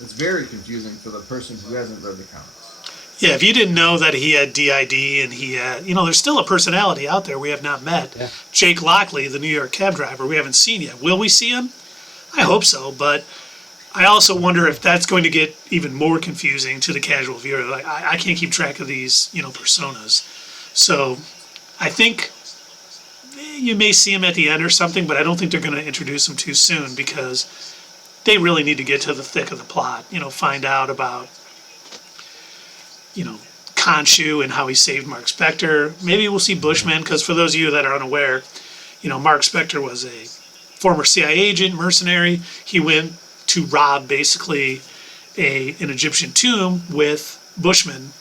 It's very confusing for the person who hasn't read the comics. Yeah, if you didn't know that he had DID and he had, there's still a personality out there we have not met. Yeah. Jake Lockley, the New York cab driver, we haven't seen yet. Will we see him? I hope so, but I also wonder if that's going to get even more confusing to the casual viewer. Like, I can't keep track of these, personas. So I think you may see him at the end or something, but I don't think they're going to introduce him too soon because they really need to get to the thick of the plot, find out about, Khonshu and how he saved Mark Spector. Maybe we'll see Bushman, because for those of you that are unaware, Mark Spector was a former CIA agent, mercenary. He went to rob basically an Egyptian tomb with Bushman.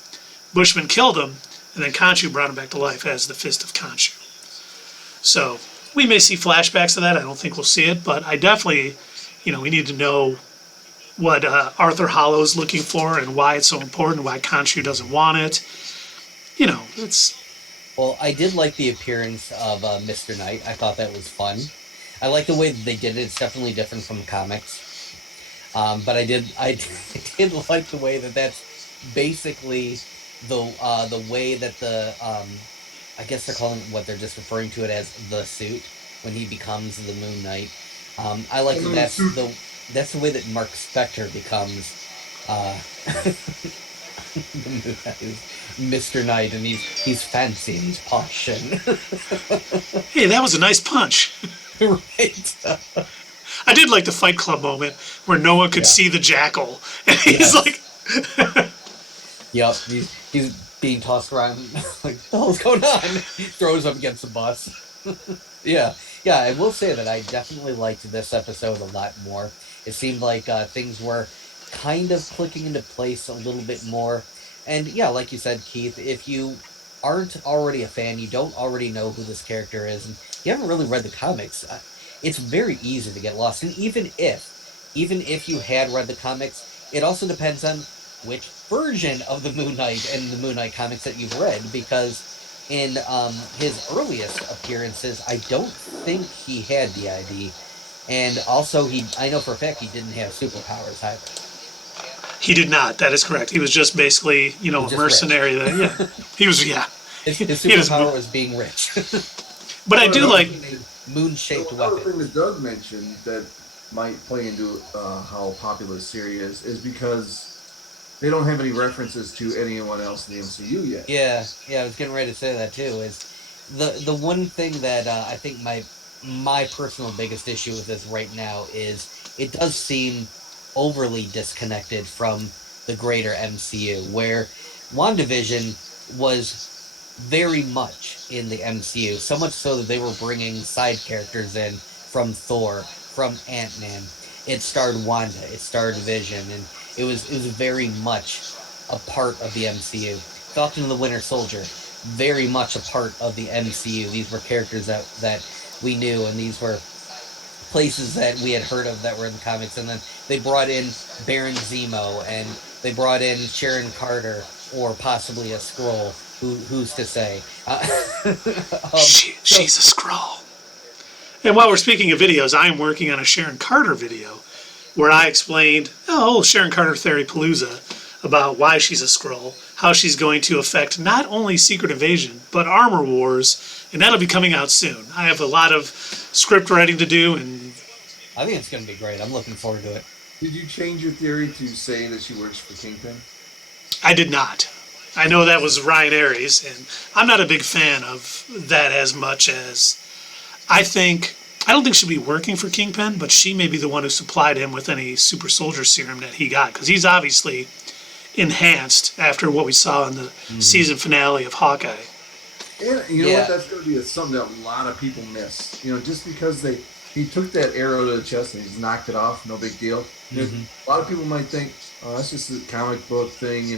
Bushman killed him, and then Khonshu brought him back to life as the Fist of Khonshu. So we may see flashbacks of that. I don't think we'll see it, but I definitely, we need to know what Arthur Hollow's looking for and why it's so important, why Khonshu doesn't want it. It's... Well, I did like the appearance of Mr. Knight. I thought that was fun. I like the way that they did it. It's definitely different from the comics. But I did like the way that that's basically the way that the I guess they're calling what they're just referring to it as the suit when he becomes the Moon Knight. I like that that's the way that Mark Spector becomes the Moon Knight, Mr. Knight, and he's fancy and he's posh and hey, that was a nice punch. Right. I did like the Fight Club moment where no one could see the jackal, and he's like, "Yep, he's being tossed around like, what the hell's going on?" He throws him against the bus. Yeah, I will say that I definitely liked this episode a lot more. It seemed like things were kind of clicking into place a little bit more. And yeah, like you said, Keith, if you aren't already a fan, you don't already know who this character is, and you haven't really read the comics, it's very easy to get lost. And even if you had read the comics, it also depends on which version of the Moon Knight and the Moon Knight comics that you've read, because in his earliest appearances, I don't think he had the ID. And also, I know for a fact he didn't have superpowers either. He did not. That is correct. He was just basically, a mercenary. He was, yeah. His superpower was being rich. But I do like moon-shaped weapon. Another thing that Doug mentioned that might play into how popular this series is because they don't have any references to anyone else in the MCU yet. Yeah, I was getting ready to say that too. Is the one thing that I think my personal biggest issue with this right now is it does seem overly disconnected from the greater MCU, where WandaVision was very much in the MCU, so much so that they were bringing side characters in from Thor, from Ant-Man, It starred Wanda, it starred Vision, and it was very much a part of the MCU. Falcon and the Winter Soldier, very much a part of the MCU. These were characters that we knew, and these were places that we had heard of that were in the comics. And then they brought in Baron Zemo, and they brought in Sharon Carter, or possibly a Skrull. Who's to say? She's a Skrull. And while we're speaking of videos, I am working on a Sharon Carter video where I explained, Sharon Carter Theory Palooza, about why she's a Skrull, how she's going to affect not only Secret Invasion, but Armor Wars, and that'll be coming out soon. I have a lot of script writing to do, and I think it's going to be great. I'm looking forward to it. Did you change your theory to say that she works for Kingpin? I did not. I know that was Ryan Aries, and I'm not a big fan of that as much as I don't think she'll be working for Kingpin, but she may be the one who supplied him with any super soldier serum that he got, because he's obviously enhanced after what we saw in the season finale of Hawkeye. And you know what? That's going to be something that a lot of people miss. Just because he took that arrow to the chest and he's knocked it off, no big deal. A lot of people might think, oh, that's just a comic book thing,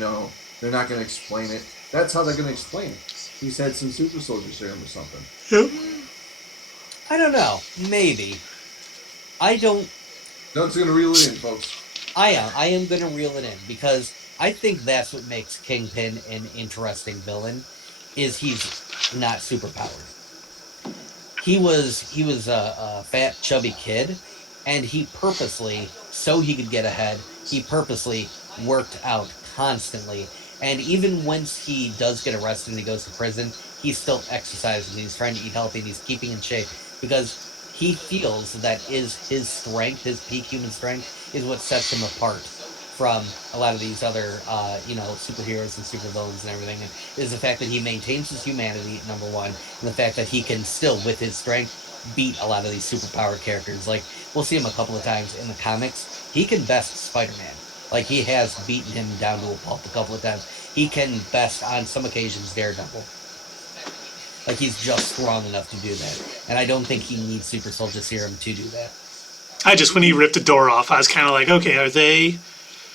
they're not going to explain it. That's how they're going to explain it. He's had some super soldier serum or something. Yep. I don't know. Maybe. I don't... Doug's going to reel it in, folks. I am going to reel it in, because I think that's what makes Kingpin an interesting villain, is he's not superpowered. He was a fat, chubby kid, and he purposely, so he could get ahead, he purposely worked out constantly. And even once he does get arrested and he goes to prison, he's still exercising, he's trying to eat healthy, and he's keeping in shape, because he feels that is his strength, his peak human strength, is what sets him apart from a lot of these other, superheroes and supervillains and everything. And is the fact that he maintains his humanity, number one, and the fact that he can still, with his strength, beat a lot of these superpowered characters. Like, we'll see him a couple of times in the comics. He can best Spider-Man. Like, he has beaten him down to a pulp a couple of times. He can best, on some occasions, Daredevil. Like, he's just strong enough to do that. And I don't think he needs Super Soldier Serum to do that. When he ripped the door off, I was kind of like, okay, are they...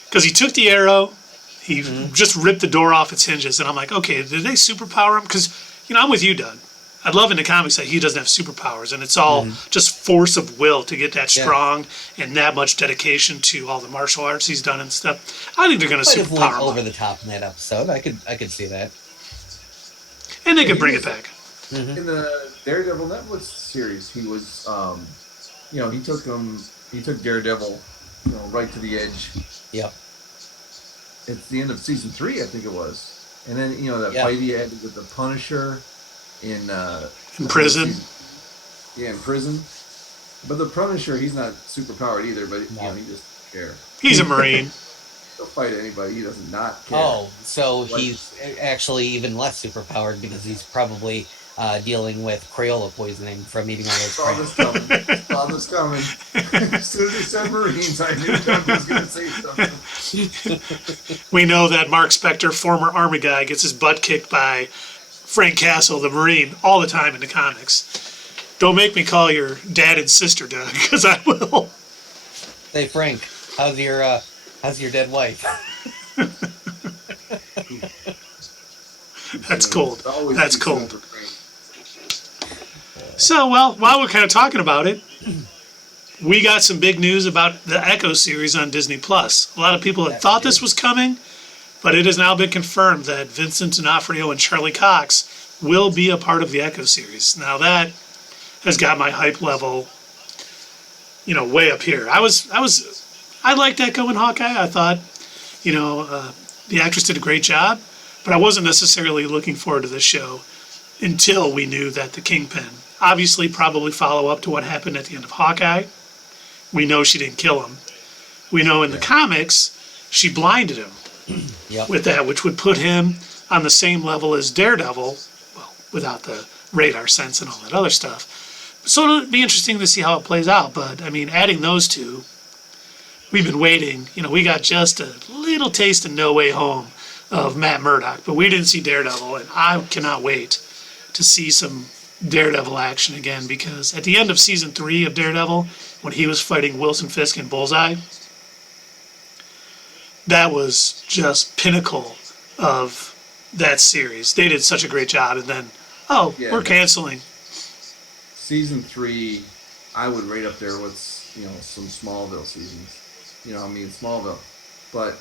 Because he took the arrow, he just ripped the door off its hinges, and I'm like, okay, did they superpower him? Because, I'm with you, Doug. I'd love in the comics that he doesn't have superpowers, and it's all just force of will to get that strong and that much dedication to all the martial arts he's done and stuff. I think they're going to superpower him. Over the top in that episode. I could see that. And they could bring it back. In the Daredevil Netflix series, he was, he took Daredevil, right to the edge. Yep. It's the end of season 3, I think it was. And then, that fight he had with the Punisher in prison. In prison. But the Punisher, he's not super powered either, but he just cares. He's a Marine. He'll fight anybody. He does not care. Oh, so he's actually even less superpowered, because he's probably dealing with Crayola poisoning from eating all those crayons. Saw this coming. As soon as he said Marines, I knew Doug was going to say something. We know that Mark Spector, former Army guy, gets his butt kicked by Frank Castle, the Marine, all the time in the comics. Don't make me call your dad and sister, Doug, because I will. Hey, Frank, how's your dead wife? That's cold. That's cold. So, while we're kind of talking about it, we got some big news about the Echo series on Disney+. A lot of people had thought this was coming, but it has now been confirmed that Vincent D'Onofrio and Charlie Cox will be a part of the Echo series. Now that has got my hype level, way up here. I liked Echo and Hawkeye. I thought, the actress did a great job, but I wasn't necessarily looking forward to this show until we knew that the Kingpin, obviously probably follow up to what happened at the end of Hawkeye. We know she didn't kill him. We know in the comics, she blinded him with that, which would put him on the same level as Daredevil, well, without the radar sense and all that other stuff. So it'll be interesting to see how it plays out. But, adding those two, we've been waiting. We got just a little taste in No Way Home of Matt Murdock, but we didn't see Daredevil, and I cannot wait to see some Daredevil action again, because at the end of season 3 of Daredevil, when he was fighting Wilson Fisk and Bullseye, that was just pinnacle of that series. They did such a great job, and then, Yeah. we're canceling. Season 3, I would rate up there with some Smallville seasons. Smallville, but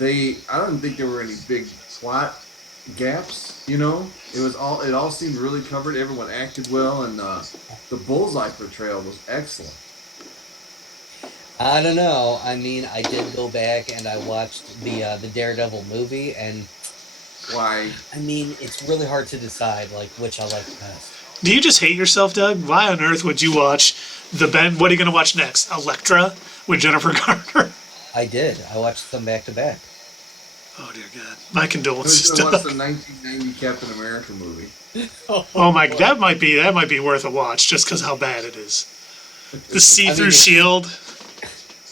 I don't think there were any big plot gaps. It all seemed really covered. Everyone acted well, and the Bullseye portrayal was excellent. I don't know. I mean, I did go back and I watched the Daredevil movie, and Why? I mean, it's really hard to decide which I like best. Do you just hate yourself, Doug? Why on earth would you watch what are you going to watch next? Elektra with Jennifer Garner? I did. I watched them back to back. Oh, dear God. My I condolences, was going to watch Doug. the 1990 Captain America movie. Oh, my God. That might be worth a watch just because how bad it is. The see-through shield.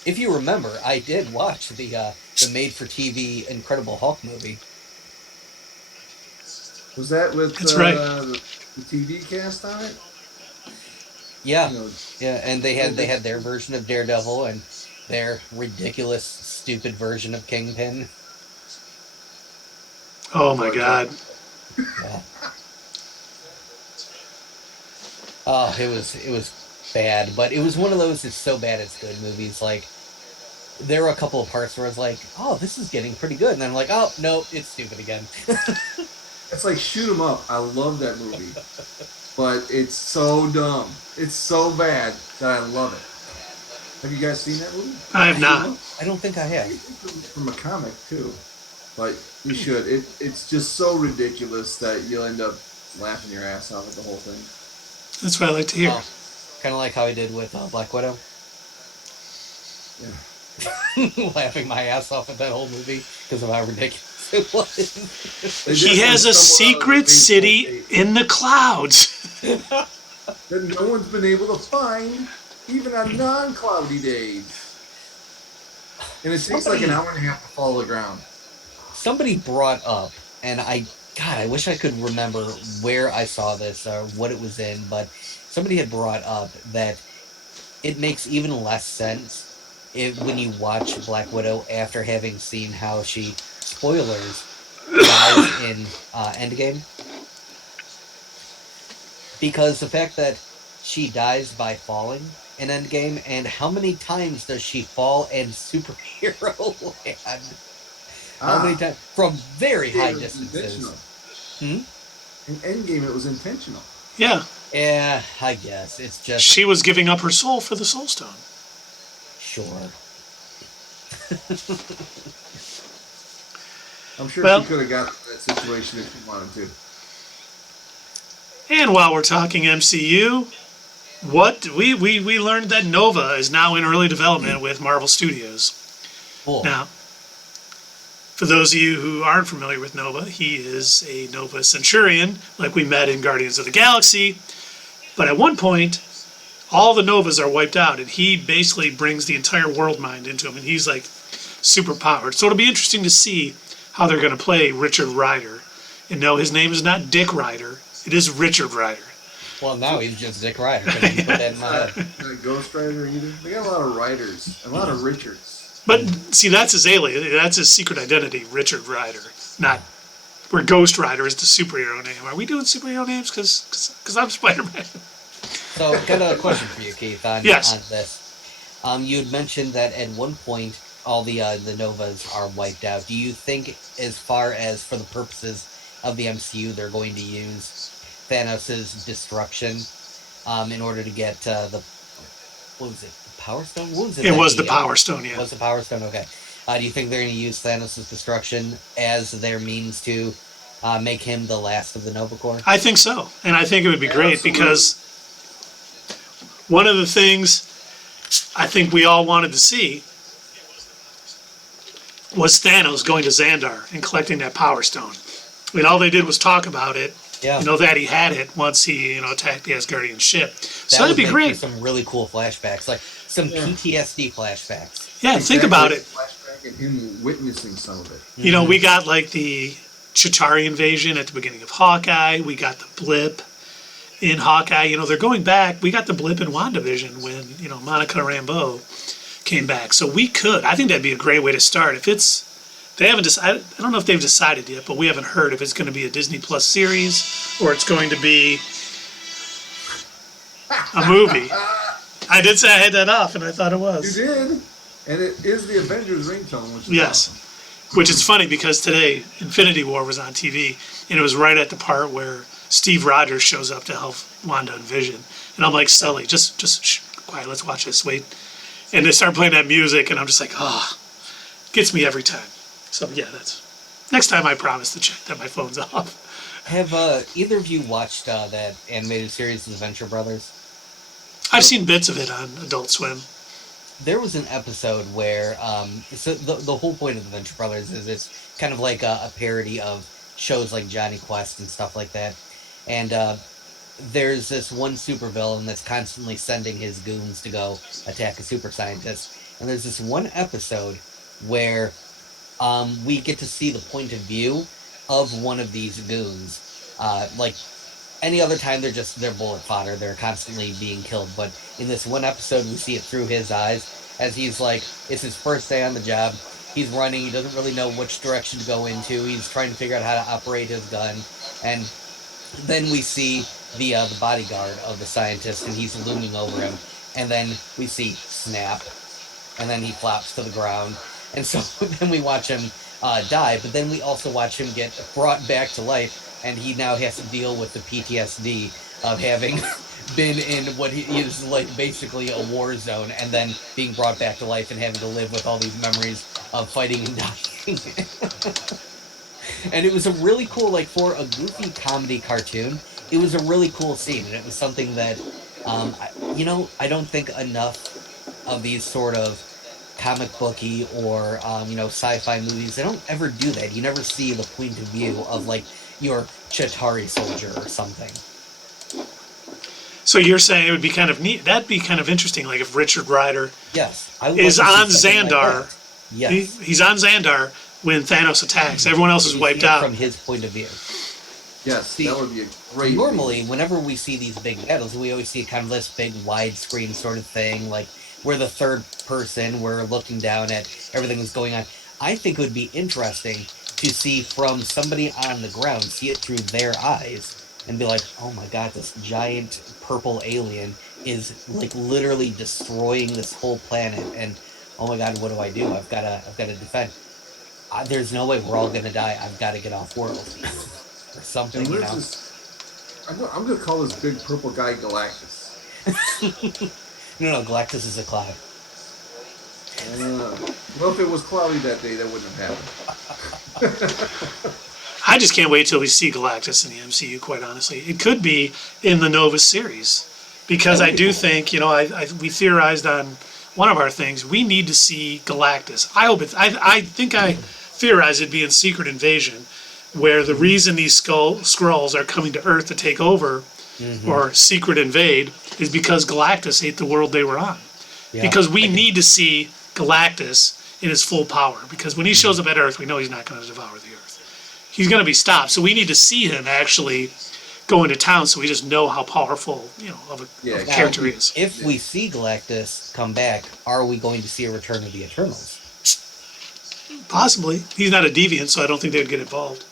If you remember, I did watch the made-for-TV Incredible Hulk movie. Was that with That's right. the TV cast on it? Yeah, yeah, and they had their version of Daredevil and their ridiculous, stupid version of Kingpin. Oh, my God. Yeah. Oh, it was bad, but it was one of those it's so bad it's good movies. Like, there were a couple of parts where I was like, oh, this is getting pretty good, and then I'm like, oh, no, it's stupid again. It's like Shoot 'em Up. I love that movie, but it's so dumb. It's so bad that I love it. Have you guys seen that movie? I have not. I don't think I have. From a comic too, but you should. It's just so ridiculous that you'll end up laughing your ass off at the whole thing. That's what I like to hear. Kind of like how I did with Black Widow. Yeah. Laughing my ass off at that whole movie because of how ridiculous it was. He has a secret city in the clouds. That no one's been able to find, even on non-cloudy days. And it takes like an hour and a half to follow the ground. Somebody brought up, and I wish I could remember where I saw this or what it was in, but somebody had brought up that it makes even less sense when you watch Black Widow after having seen how she, spoilers, dies in Endgame. Because the fact that she dies by falling in Endgame, and how many times does she fall in superhero land? How many times? From very high distances. In Endgame, it was intentional. Yeah. Yeah, I guess. It's just... She was giving up her soul for the Soul Stone. Sure. I'm sure she could have got that situation if she wanted to. And while we're talking MCU, we learned that Nova is now in early development with Marvel Studios. Cool. Now, for those of you who aren't familiar with Nova, he is a Nova Centurion, like we met in Guardians of the Galaxy. But at one point, all the Novas are wiped out, and he basically brings the entire world mind into him, and he's like super powered. So it'll be interesting to see how they're going to play Richard Rider. And no, his name is not Dick Rider. It is Richard Rider. Well, now he's just Dick Rider. Couldn't you put that in my head? Not Ghost Rider either. They got a lot of Riders, a lot of Richards. But see, that's his alien. That's his secret identity, Richard Rider. Not where Ghost Rider is the superhero name. Are we doing superhero names? Because I'm Spider-Man. So, got a question for you, Keith, on this. You had mentioned that at one point all the Novas are wiped out. Do you think, as far as for the purposes of the MCU, they're going to use Thanos' destruction in order to get the... What was it? The Power Stone? What was it? It was the Power Stone, yeah. It was the Power Stone, okay. Do you think they're going to use Thanos' destruction as their means to make him the last of the Nova Corps? I think so. And I think it would be great because one of the things I think we all wanted to see was Thanos going to Xandar and collecting that Power Stone. I mean, all they did was talk about it. Yeah. That he had it once he, attacked the Asgardian ship. So that'd be make great. Some really cool flashbacks, like some PTSD flashbacks. Yeah, think about it. Flashback and him witnessing some of it. We got like the Chitauri invasion at the beginning of Hawkeye. We got the blip. in Hawkeye. You know, they're going back. We got the blip in WandaVision when, you know, Monica Rambeau came back. So we could. I think that'd be a great way to start. If it's, they haven't decided, I don't know if they've decided yet, but we haven't heard if it's going to be a Disney Plus series or it's going to be a movie. I did say I had that off, and I thought it was. You did, and it is the Avengers ringtone, which is yes. awesome. Which is funny because today Infinity War was on TV, and it was right at the part where Steve Rogers shows up to help Wanda and Vision, and I'm like, Sully, just shh, quiet, let's watch this, wait. And they start playing that music, and I'm just like, gets me every time. So yeah, that's next time I promise to check that my phone's off. Have either of you watched that animated series, The Venture Brothers? I've seen bits of it on Adult Swim. There was an episode where, so the whole point of The Venture Brothers is it's kind of like a parody of shows like Johnny Quest and stuff like that. And there's this one supervillain that's constantly sending his goons to go attack a super scientist. And there's this one episode where we get to see the point of view of one of these goons. Like any other time, they're bullet fodder. They're constantly being killed. But in this one episode, we see it through his eyes as he's like, it's his first day on the job. He's running. He doesn't really know which direction to go into. He's trying to figure out how to operate his gun. And then we see the bodyguard of the scientist, and he's looming over him. And then we see snap, and then he flops to the ground. And so then we watch him die, but then we also watch him get brought back to life, and he now has to deal with the PTSD of having been in what he is like basically a war zone, and then being brought back to life and having to live with all these memories of fighting and dying. And it was a really cool, like, for a goofy comedy cartoon, it was a really cool scene, and it was something that, I don't think enough of these sort of comic booky or, sci-fi movies, they don't ever do that. You never see the point of view of, like, your Chitauri soldier or something. So you're saying it would be kind of neat. That'd be kind of interesting, like if Richard Rider Yes, is on Xandar. Like yes. He's on Xandar when Thanos attacks. Everyone else is wiped out. From his point of view. Yes, See, that would be a great. Normally, whenever we see these big battles, we always see kind of this big widescreen sort of thing, like we're the third person, we're looking down at everything that's going on. I think it would be interesting to see from somebody on the ground, see it through their eyes, and be like, oh my god, this giant purple alien is like literally destroying this whole planet, and oh my god, what do? I've gotta defend. There's no way we're all gonna die. I've got to get off world or something. And I'm gonna call this big purple guy Galactus. No, Galactus is a cloud. Well, if it was cloudy that day, that wouldn't have happened. I just can't wait till we see Galactus in the MCU, quite honestly. It could be in the Nova series. Because I do think, we theorized on one of our things, we need to see Galactus. I think I theorized it'd be in Secret Invasion, where the reason these Skrulls are coming to Earth to take over, or secret invade, is because Galactus ate the world they were on. Yeah. Because we need to see Galactus in his full power. Because when he shows up at Earth, we know he's not going to devour the Earth. He's going to be stopped. So we need to see him actually go into town, so we just know how powerful, of a character he is. If we see Galactus come back, are we going to see a return of the Eternals? Possibly. He's not a deviant, so I don't think they would get involved.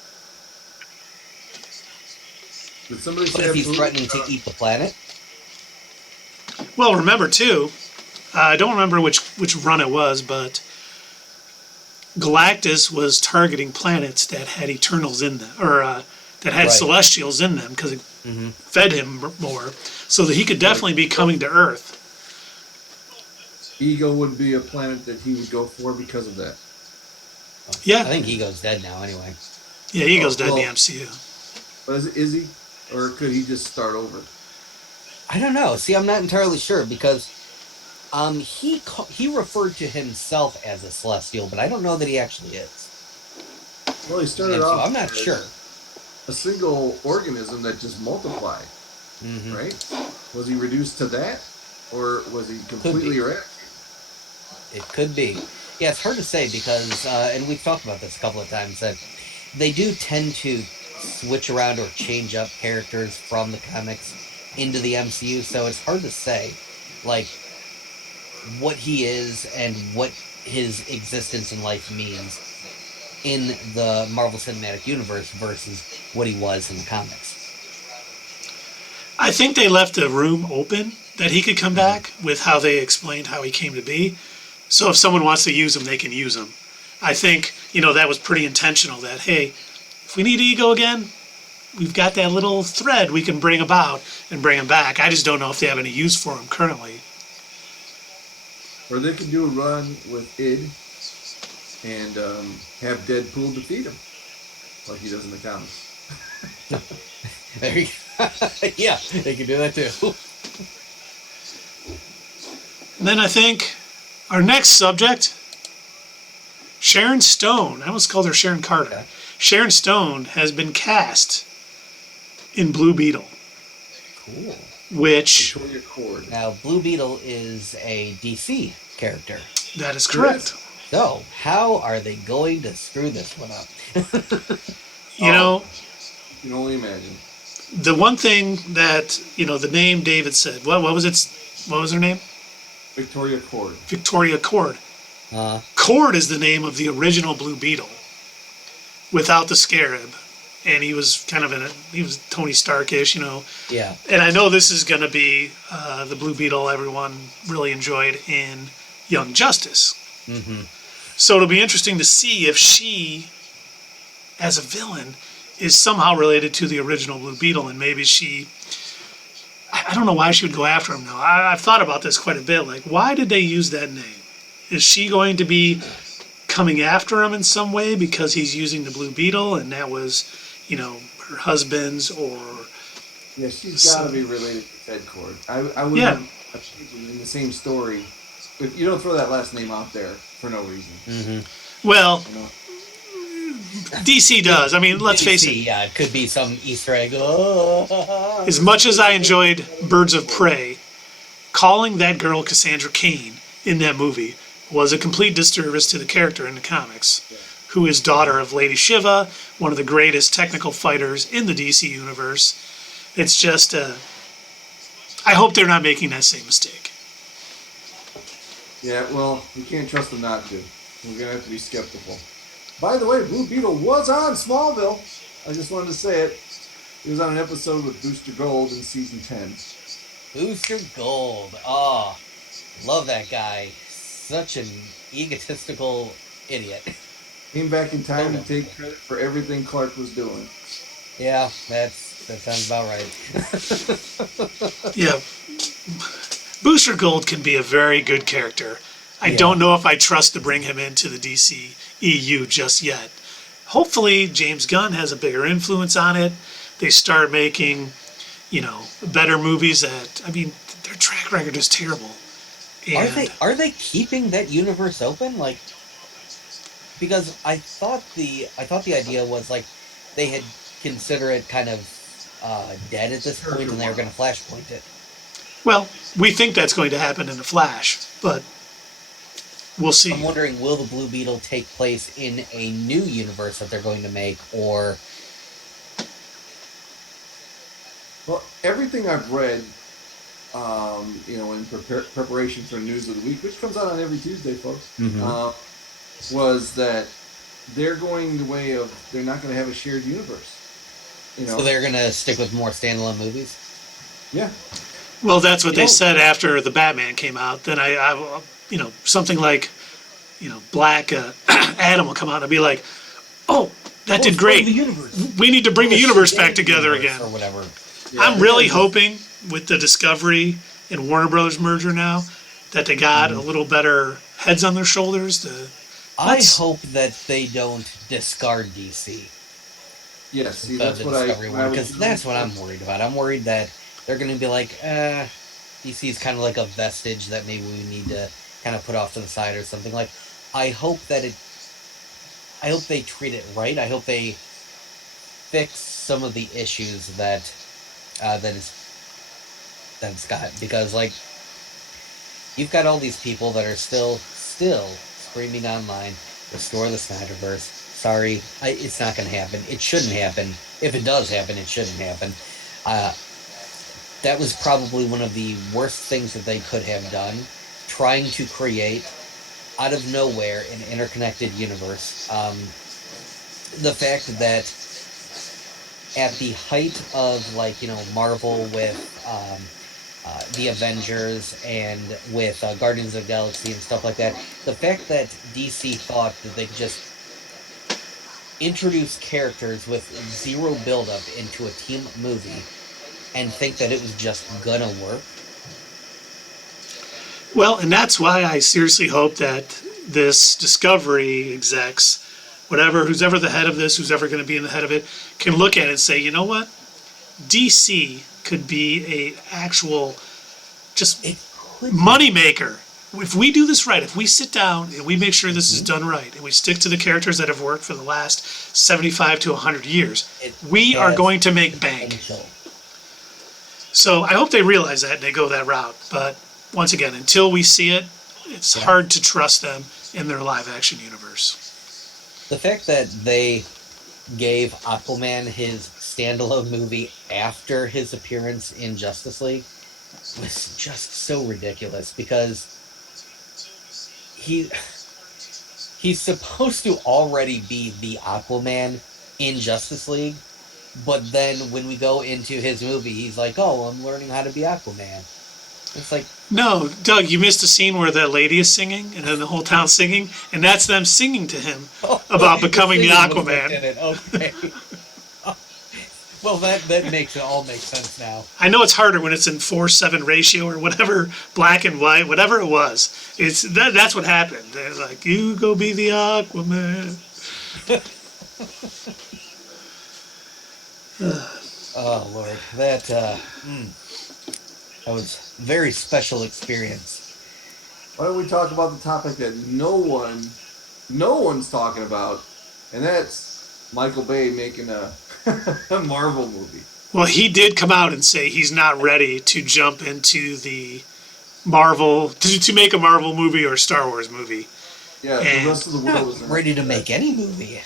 Did somebody But say if he's threatening to eat the planet? Well, remember, too, I don't remember which run it was, but Galactus was targeting planets that had Eternals in them, or that had Celestials in them, because it fed him more, so that he could definitely be coming to Earth. Ego would be a planet that he would go for because of that. Yeah. I think Ego's dead now, anyway. Yeah, Ego's dead in the MCU. But is he? Or could he just start over? I don't know. See, I'm not entirely sure, because he referred to himself as a Celestial, but I don't know that he actually is. Well, he started off. I'm not sure. A single organism that just multiplied, right? Was he reduced to that, or was he completely eradicated? It could be. Yeah, it's hard to say because, and we've talked about this a couple of times, that they do tend to switch around or change up characters from the comics into the MCU, so it's hard to say, like, what he is and what his existence in life means in the Marvel Cinematic Universe versus what he was in the comics. I think they left the room open that he could come back with how they explained how he came to be. So if someone wants to use him, they can use him. I think, that was pretty intentional that, hey, if we need Ego again, we've got that little thread we can bring about and bring him back. I just don't know if they have any use for him currently. Or they could do a run with Id and have Deadpool defeat him, like he does in the comics. There you go. Yeah, they can do that too. And then I think our next subject, Sharon Stone. I almost called her Sharon Carter. Okay. Sharon Stone has been cast in Blue Beetle. Cool. Which, Victoria Cord. Now, Blue Beetle is a DC character. that is correct. So, how are they going to screw this one up? You can only imagine. The one thing that, the name David said, what was it? What was her name? Victoria Cord. Victoria Cord. Cord is the name of the original Blue Beetle without the scarab. And he was he was Tony Stark-ish, Yeah. And I know this is going to be the Blue Beetle everyone really enjoyed in Young Justice. Mm-hmm. So it'll be interesting to see if she, as a villain, is somehow related to the original Blue Beetle, and maybe I don't know why she would go after him now. I've thought about this quite a bit. Like, why did they use that name? Is she going to be coming after him in some way because he's using the Blue Beetle, and that was, her husband's, or... Yeah, she's got to be related to Ted Cord. I wouldn't have in the same story. If you don't throw that last name out there for no reason. Mm-hmm. Well, DC does. I mean, let's face it. Yeah, it could be some Easter egg. As much as I enjoyed Birds of Prey, calling that girl Cassandra Cain in that movie was a complete disservice to the character in the comics, who is daughter of Lady Shiva, one of the greatest technical fighters in the DC universe. It's just, I hope they're not making that same mistake. Yeah, well, you can't trust them not to. We're going to have to be skeptical. By the way, Blue Beetle was on Smallville. I just wanted to say it. He was on an episode with Booster Gold in season 10. Booster Gold. Oh, love that guy. Such an egotistical idiot. Came back in time to take credit for everything Clark was doing. Yeah, that sounds about right. Yeah. Booster Gold can be a very good character. I don't know if I trust to bring him into the DC EU just yet. Hopefully, James Gunn has a bigger influence on it. They start making, better movies their track record is terrible. And Are they keeping that universe open? Like, because I thought the idea was like they had considered it kind of dead at this point, and they were going to flashpoint it. well, we think that's going to happen in The Flash, but we'll see. I'm wondering, will the Blue Beetle take place in a new universe that they're going to make, or... Well, everything I've read, in preparation for News of the Week, which comes out on every Tuesday, folks, was that they're going the way of they're not going to have a shared universe. So they're going to stick with more standalone movies? Yeah. Well, that's what they said after the Batman came out. Then I something like, Black Adam will come out and be like, oh, that did great. We need to bring the universe back together again. Or whatever. Yeah, I'm really hoping with the Discovery and Warner Brothers merger now that they got a little better heads on their shoulders. I hope that they don't discard DC. Yes, see, that's what because that's what I'm worried about. I'm worried that they're going to be like, DC is kind of like a vestige that maybe we need to kind of put off to the side or something. Like, I hope they treat it right. I hope they fix some of the issues that it's got, because like you've got all these people that are still screaming online, restore the Snyderverse. Sorry, it's not going to happen. It shouldn't happen. If it does happen, it shouldn't happen. that was probably one of the worst things that they could have done, trying to create out of nowhere an interconnected universe. The fact that at the height of, like, Marvel with the Avengers and with Guardians of the Galaxy and stuff like that, the fact that DC thought that they could just introduce characters with zero buildup into a team movie and think that it was just gonna work. Well, and that's why I seriously hope that this Discovery execs, who's ever the head of this, who's ever going to be in the head of it, can look at it and say, you know what? DC could be a actual just money maker. If we do this right, if we sit down and we make sure this is done right, and we stick to the characters that have worked for the last 75 to 100 years, we are going to make bank. So I hope they realize that and they go that route. But once again, until we see it, it's hard to trust them in their live action universe. The fact that they gave Aquaman his standalone movie after his appearance in Justice League was just so ridiculous, because he's supposed to already be the Aquaman in Justice League, but then when we go into his movie, he's like, oh, I'm learning how to be Aquaman. It's like... No, Doug, you missed a scene where that lady is singing, and then the whole town's singing, and that's them singing to him about becoming the Aquaman. Okay. Well, that makes it all make sense now. I know it's harder when it's in 4:7 ratio or whatever, black and white, whatever it was. That's what happened. They're like, you go be the Aquaman. Oh, Lord. That was a very special experience. Why don't we talk about the topic that no one's talking about, and that's Michael Bay making a Marvel movie. Well, he did come out and say he's not ready to jump into the Marvel, to make a Marvel movie or a Star Wars movie. Yeah, the rest of the world isn't ready to make any movie.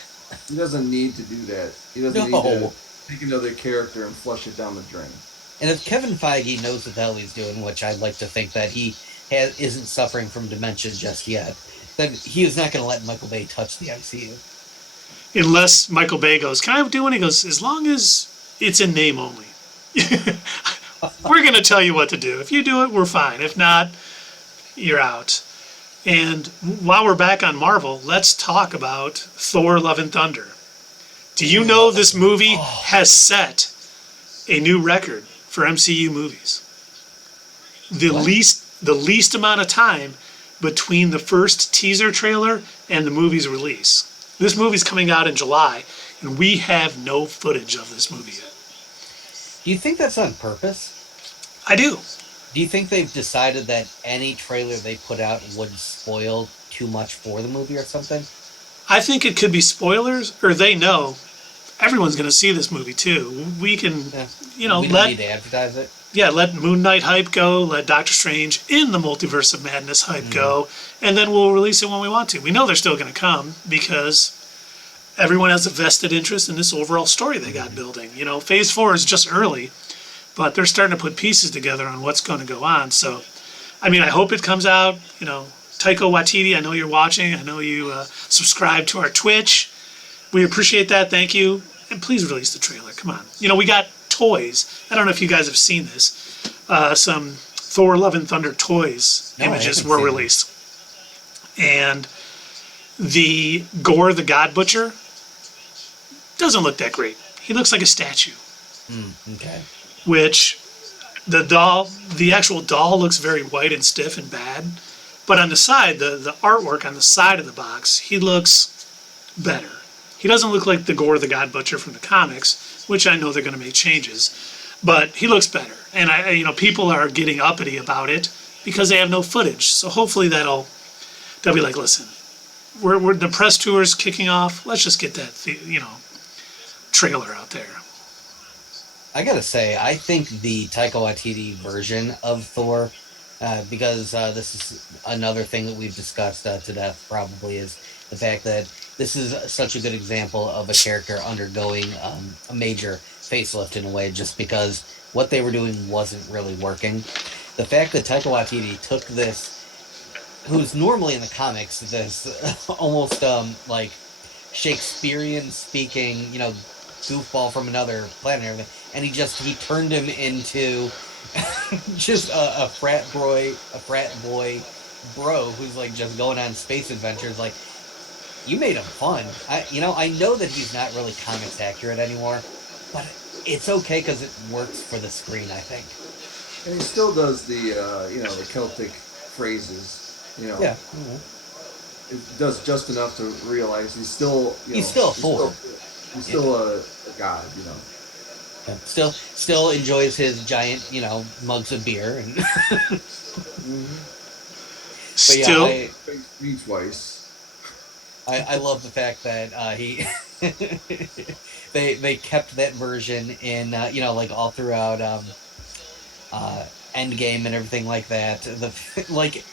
He doesn't need to do that. He doesn't need to take another character and flush it down the drain. And if Kevin Feige knows what the hell he's doing, which I'd like to think that he isn't suffering from dementia just yet, then he is not going to let Michael Bay touch the MCU. Unless Michael Bay goes, can I do one? He goes, as long as it's in name only. We're going to tell you what to do. If you do it, we're fine. If not, you're out. And while we're back on Marvel, let's talk about Thor: Love and Thunder. Do you know this movie has set a new record for MCU movies? The least amount of time between the first teaser trailer and the movie's release. This movie's coming out in July, and we have no footage of this movie yet. Do you think that's on purpose? I do. Do you think they've decided that any trailer they put out would spoil too much for the movie or something? I think it could be spoilers, or they know everyone's going to see this movie too. We can, we don't need to advertise it. Yeah, let Moon Knight hype go, let Doctor Strange in the Multiverse of Madness hype go, and then we'll release it when we want to. We know they're still going to come because everyone has a vested interest in this overall story they got building. You know, Phase 4 is just early, but they're starting to put pieces together on what's going to go on. So, I mean, I hope it comes out. You know, Taika Waititi, I know you're watching. I know you subscribe to our Twitch. We appreciate that. Thank you. And please release the trailer. Come on. You know, we got toys. I don't know if you guys have seen this. Some Thor: Love and Thunder toys images were released. And the Gore the God Butcher doesn't look that great. He looks like a statue. Okay. Which the actual doll looks very white and stiff and bad. But on the side, the artwork on the side of the box, he looks better. He doesn't look like the Gore the God Butcher from the comics, which I know they're going to make changes. But he looks better. And people are getting uppity about it because they have no footage. So hopefully they'll be like, listen, we're the press tour's kicking off. Let's just get that trailer out there. I gotta say, I think the Taika Waititi version of Thor, because this is another thing that we've discussed to death probably, is the fact that this is such a good example of a character undergoing a major facelift in a way, just because what they were doing wasn't really working. The fact that Taika Waititi took this, who's normally in the comics, this almost like Shakespearean speaking, goofball from another planet and everything, and he turned him into just a frat boy bro who's like just going on space adventures. Like, you made him fun. I know that he's not really comics accurate anymore, but it's okay because it works for the screen, I think. And he still does the the Celtic phrases. Yeah. It does just enough to realize he's still he's still Thor. He's still a god. Yeah. Still enjoys his giant mugs of beer and. Still, beach twice. I love the fact that he they kept that version in like all throughout Endgame and everything like that.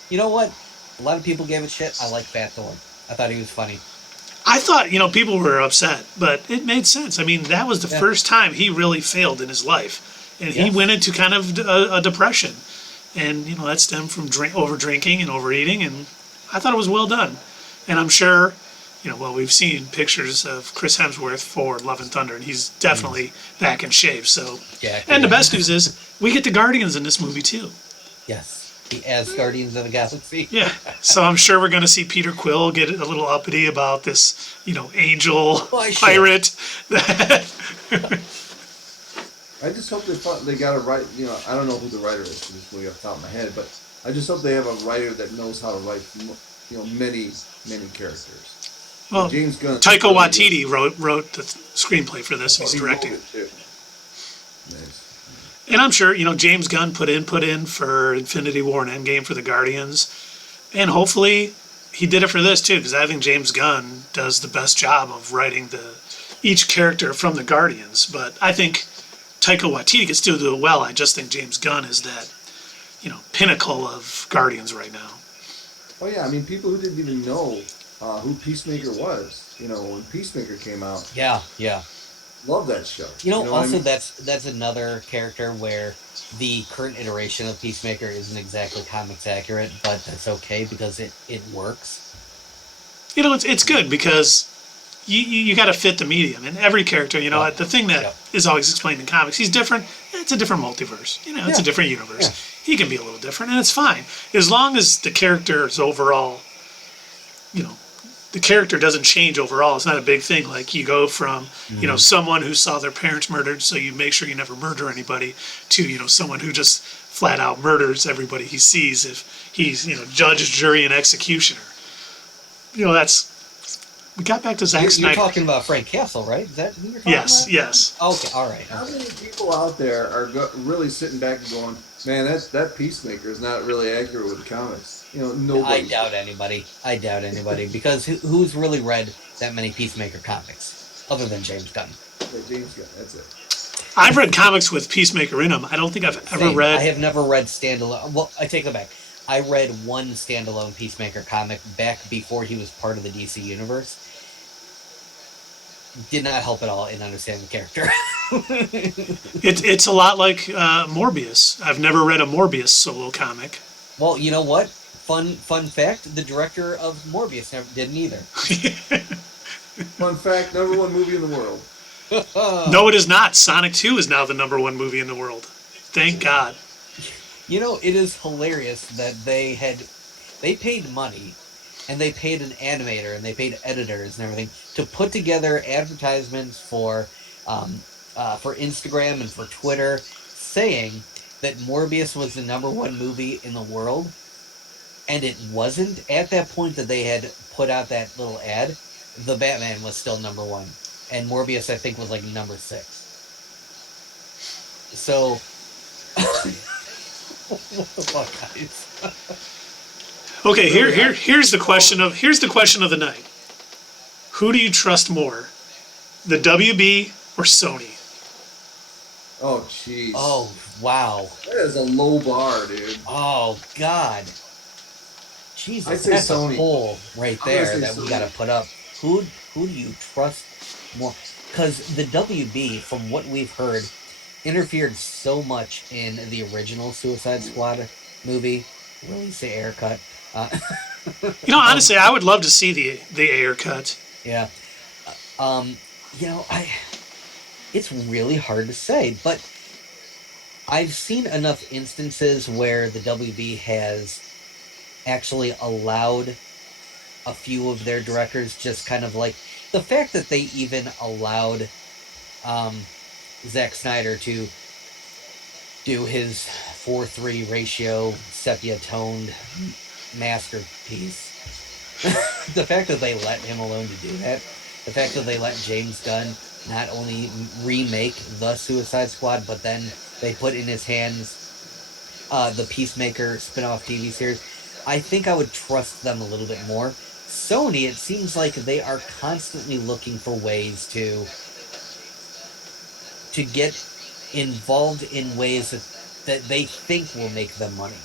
You know what? A lot of people gave it shit. I like Fat Thor. I thought he was funny. I thought, people were upset, but it made sense. I mean, that was the first time he really failed in his life. And he went into kind of a depression. And, that stemmed from over drinking and overeating. And I thought it was well done. And I'm sure, we've seen pictures of Chris Hemsworth for Love and Thunder, and he's definitely back in shape. So, and the best news is we get the Guardians in this movie, too. Yes. As Guardians of the Galaxy. Yeah. So I'm sure we're going to see Peter Quill get a little uppity about this, angel pirate. I just hope they got it right. I don't know who the writer is for this movie off the top of my head, but I just hope they have a writer that knows how to write, many characters. Well, James Gunn. Taika Waititi wrote the screenplay for this. He's directing it. Nice. And I'm sure, James Gunn put in for Infinity War and Endgame for the Guardians. And hopefully he did it for this too, because I think James Gunn does the best job of writing each character from the Guardians. But I think Taika Waititi can still do it well. I just think James Gunn is that, pinnacle of Guardians right now. Oh yeah, I mean, people who didn't even know who Peacemaker was, when Peacemaker came out. Yeah. Love that show. Also, I mean? that's another character where the current iteration of Peacemaker isn't exactly comics accurate, but that's okay because it works. It's good because you got to fit the medium, and every character, the thing that is always explained in comics, he's different. It's a different multiverse. It's a different universe. Yeah. He can be a little different, and it's fine as long as the character's overall, the character doesn't change overall. It's not a big thing. Like you go from, someone who saw their parents murdered, so you make sure you never murder anybody, to, someone who just flat out murders everybody he sees if he's, judge, jury, and executioner. We got back to Zack Snyder. You're talking about Frank Castle, right? Is that who you're talking about? Yes. Okay, all right. How many people out there are really sitting back and going, man, that Peacemaker is not really accurate with the comics? Nobody. I doubt anybody because who's really read that many Peacemaker comics other than James Gunn? Yeah, James Gunn, that's it. I've read comics with Peacemaker in them. I don't think I've ever read. I have never read standalone. Well, I take that back. I read one standalone Peacemaker comic back before he was part of the DC universe. Did not help at all in understanding the character. It's a lot like Morbius. I've never read a Morbius solo comic. Well, you know what? Fun fact: the director of Morbius never didn't either. Fun fact: #1 movie in the world. No, it is not. Sonic 2 is now the #1 movie in the world. Thank God. It is hilarious that they paid money, and they paid an animator, and they paid editors and everything to put together advertisements for Instagram and for Twitter, saying that Morbius was the #1 movie in the world, and it wasn't. At that point that they had put out that little ad, the Batman was still #1, and Morbius, I think, was like #6. So, what the fuck, guys? Okay, here's the question of the night. Who do you trust more, the WB or Sony? Oh, jeez. Oh, wow. That is a low bar, dude. Oh, God. Jesus, I'd say that's Sony. a poll right there that Sony. we got to put up. Who do you trust more? because the WB, from what we've heard, interfered so much in the original Suicide Squad movie. Release the air cut. Uh, Honestly, I would love to see the air cut. yeah. Um, it's really hard to say, but I've seen enough instances where the WB has actually allowed a few of their directors just kind of like the fact that they even allowed Zack Snyder to do his 4:3 ratio sepia toned masterpiece. The fact that they let him alone to do that, the fact that they let James Gunn not only remake the Suicide Squad, but then they put in his hands the Peacemaker spin-off TV series, I think I would trust them a little bit more. Sony, it seems like they are constantly looking for ways to get involved in ways that they think will make them money.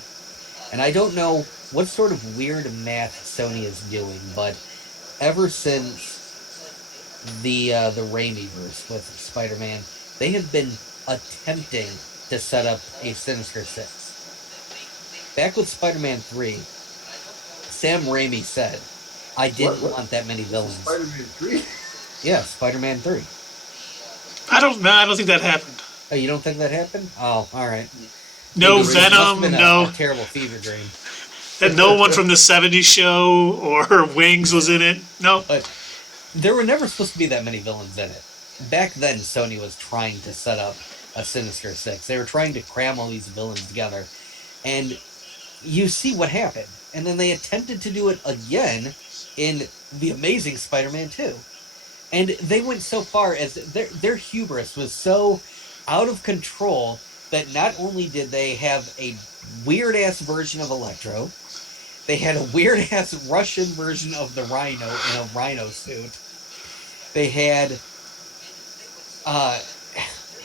And I don't know what sort of weird math Sony is doing, but ever since the Raimiverse with Spider-Man, they have been attempting to set up a Sinister Six. Back with Spider-Man 3, Sam Raimi said, I didn't want that many villains. Spider-Man 3? Yeah, Spider-Man 3. I don't think that happened. Oh, you don't think that happened? Oh, all right. No Maybe Venom, a terrible fever dream. And no one from the 70s show or Wings was in it. No. But there were never supposed to be that many villains in it. Back then, Sony was trying to set up a Sinister Six. They were trying to cram all these villains together. And you see what happened. And then they attempted to do it again in The Amazing Spider-Man 2. And they went so far as their hubris was so out of control that not only did they have a weird-ass version of Electro, they had a weird-ass Russian version of the Rhino in a Rhino suit. They had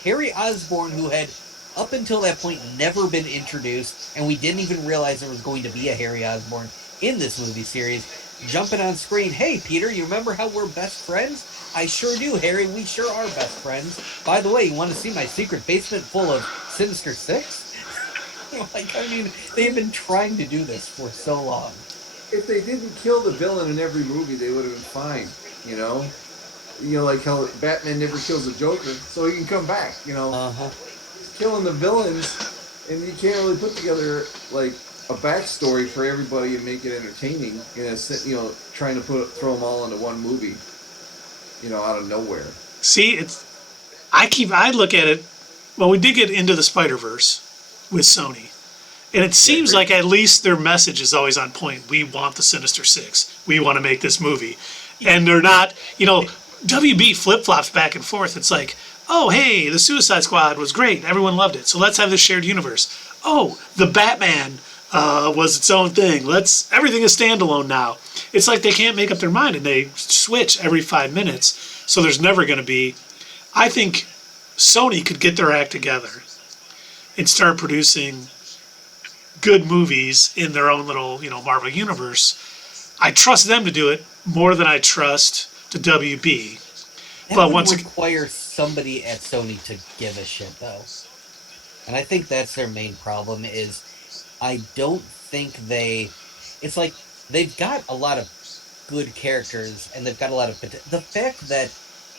Harry Osborn, who had, up until that point, never been introduced, and we didn't even realize there was going to be a Harry Osborn in this movie series, jumping on screen. Hey, Peter, you remember how we're best friends? I sure do, Harry. We sure are best friends. By the way, you want to see my secret basement full of Sinister Six? They've been trying to do this for so long. If they didn't kill the villain in every movie, they would have been fine, like how Batman never kills the Joker, so he can come back, He's killing the villains, and you can't really put together, like, a backstory for everybody and make it entertaining, trying to throw them all into one movie, out of nowhere. See, I look at it, well, we did get into the Spider-Verse with Sony. And it seems like at least their message is always on point. We want the Sinister Six. We want to make this movie. And they're not, WB flip-flops back and forth. It's like, oh, hey, the Suicide Squad was great. Everyone loved it. So let's have this shared universe. Oh, the Batman was its own thing. Everything is standalone now. It's like they can't make up their mind and they switch every 5 minutes. So there's never going to be, I think Sony could get their act together and start producing good movies in their own little, Marvel universe. I trust them to do it more than I trust the WB. That would require somebody at Sony to give a shit, though. And I think that's their main problem is I don't think it's like they've got a lot of good characters and they've got a lot of the fact that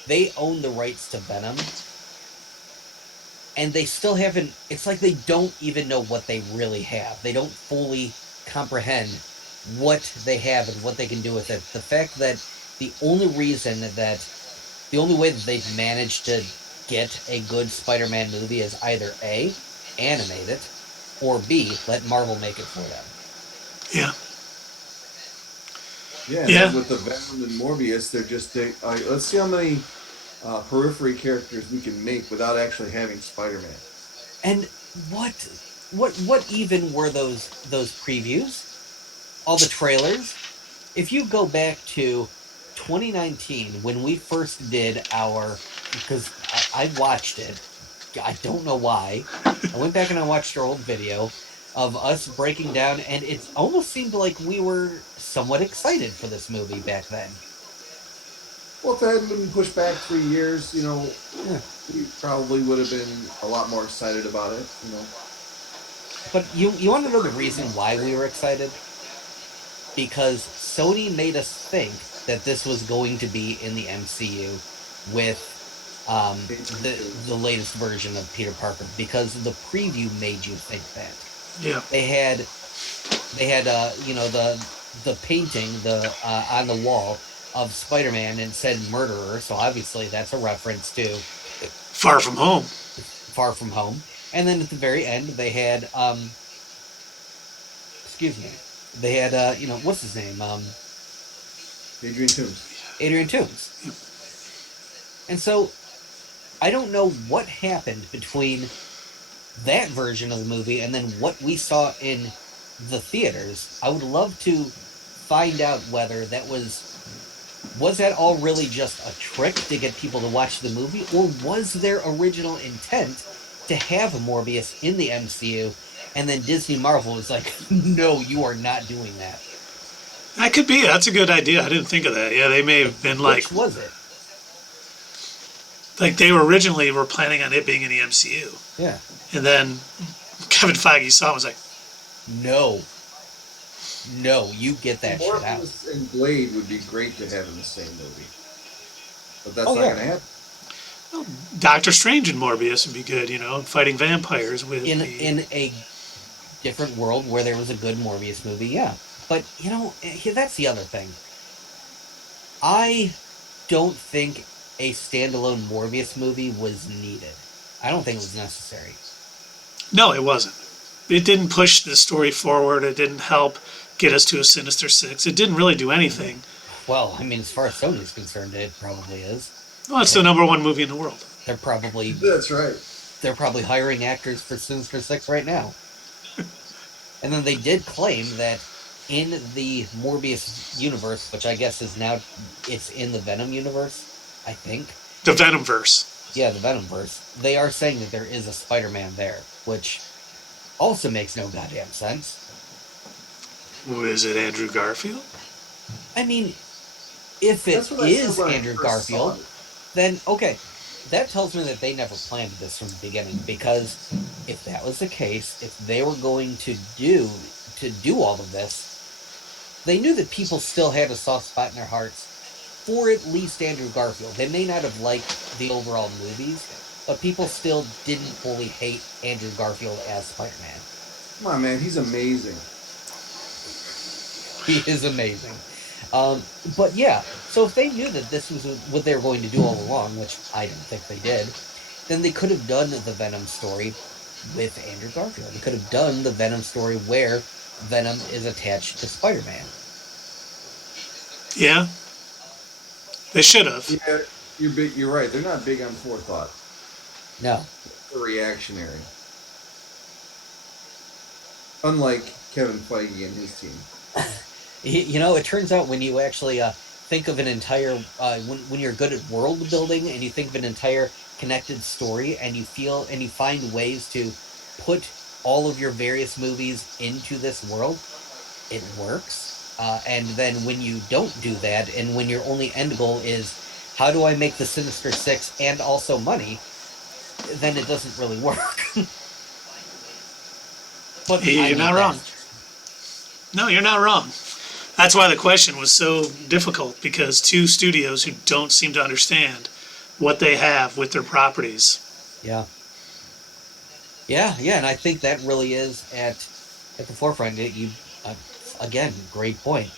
they own the rights to Venom and they still haven't, it's like they don't even know what they really have. They don't fully comprehend what they have and what they can do with it. The fact that the only way that they've managed to get a good Spider-Man movie is either A, animate it, or B, let Marvel make it for them. Yeah. With the Venom and Morbius, they're just, let's see how many periphery characters we can make without actually having Spider-Man. And what even were those previews? All the trailers? If you go back to 2019 when we first did because I watched it, I don't know why. I went back and I watched our old video of us breaking down, and it almost seemed like we were somewhat excited for this movie back then. Well, if it hadn't been pushed back 3 years, Yeah. we probably would have been a lot more excited about it. But you want to know the reason why we were excited? Because Sony made us think that this was going to be in the MCU with the latest version of Peter Parker, because the preview made you think that. Yeah. They had the painting on the wall of Spider-Man and said murderer, so obviously that's a reference to Far From Home. Far From Home. And then at the very end they had excuse me, they had what's his name, Adrian Toomes. And so I don't know what happened between that version of the movie and then what we saw in the theaters. I would love to find out whether that was that all really just a trick to get people to watch the movie, or was their original intent to have Morbius in the MCU, and then Disney Marvel was like, no, you are not doing that. That could be. That's a good idea. I didn't think of that. Yeah, they may have been like... Which was it? Like, they were planning on it being in the MCU. Yeah. And then Kevin Feige saw it and was like, no, you get that shit out. Morbius and Blade would be great to have in the same movie. But that's not going to happen. Well, Doctor Strange and Morbius would be good, fighting vampires with... In a different world where there was a good Morbius movie, yeah. But, that's the other thing. I don't think a standalone Morbius movie was needed. I don't think it was necessary. No, it wasn't. It didn't push the story forward. It didn't help get us to a Sinister Six. It didn't really do anything. Well, I mean, as far as Sony's concerned, it probably is. Well, it's the #1 movie in the world. They're probably... That's right. They're probably hiring actors for Sinister Six right now. And then they did claim that in the Morbius universe, which I guess is now... It's in the Venom universe, I think. The Venomverse. Yeah, the Venomverse. They are saying that there is a Spider-Man there, which also makes no goddamn sense. Is it Andrew Garfield? I mean, if it is Andrew Garfield, then okay, that tells me that they never planned this from the beginning, because if that was the case, if they were going to do all of this, they knew that people still had a soft spot in their hearts for at least Andrew Garfield. They may not have liked the overall movies, but people still didn't fully hate Andrew Garfield as Spider-Man. Come on, man, he's amazing. He is amazing. But yeah, so if they knew that this was what they were going to do all along, which I didn't think they did, then they could have done the Venom story with Andrew Garfield. They could have done the Venom story where Venom is attached to Spider-Man. Yeah. They should have. Yeah, you're right. They're not big on forethought. No. They're reactionary. Unlike Kevin Feige and his team. It turns out when you actually think of an entire... when you're good at world building and you think of an entire connected story and you find ways to put all of your various movies into this world, it works. And then when you don't do that, and when your only end goal is, how do I make the Sinister Six and also money, then it doesn't really work. But you're not wrong. No, you're not wrong. That's why the question was so difficult, because two studios who don't seem to understand what they have with their properties. Yeah, and I think that really is at the forefront. Again, great point.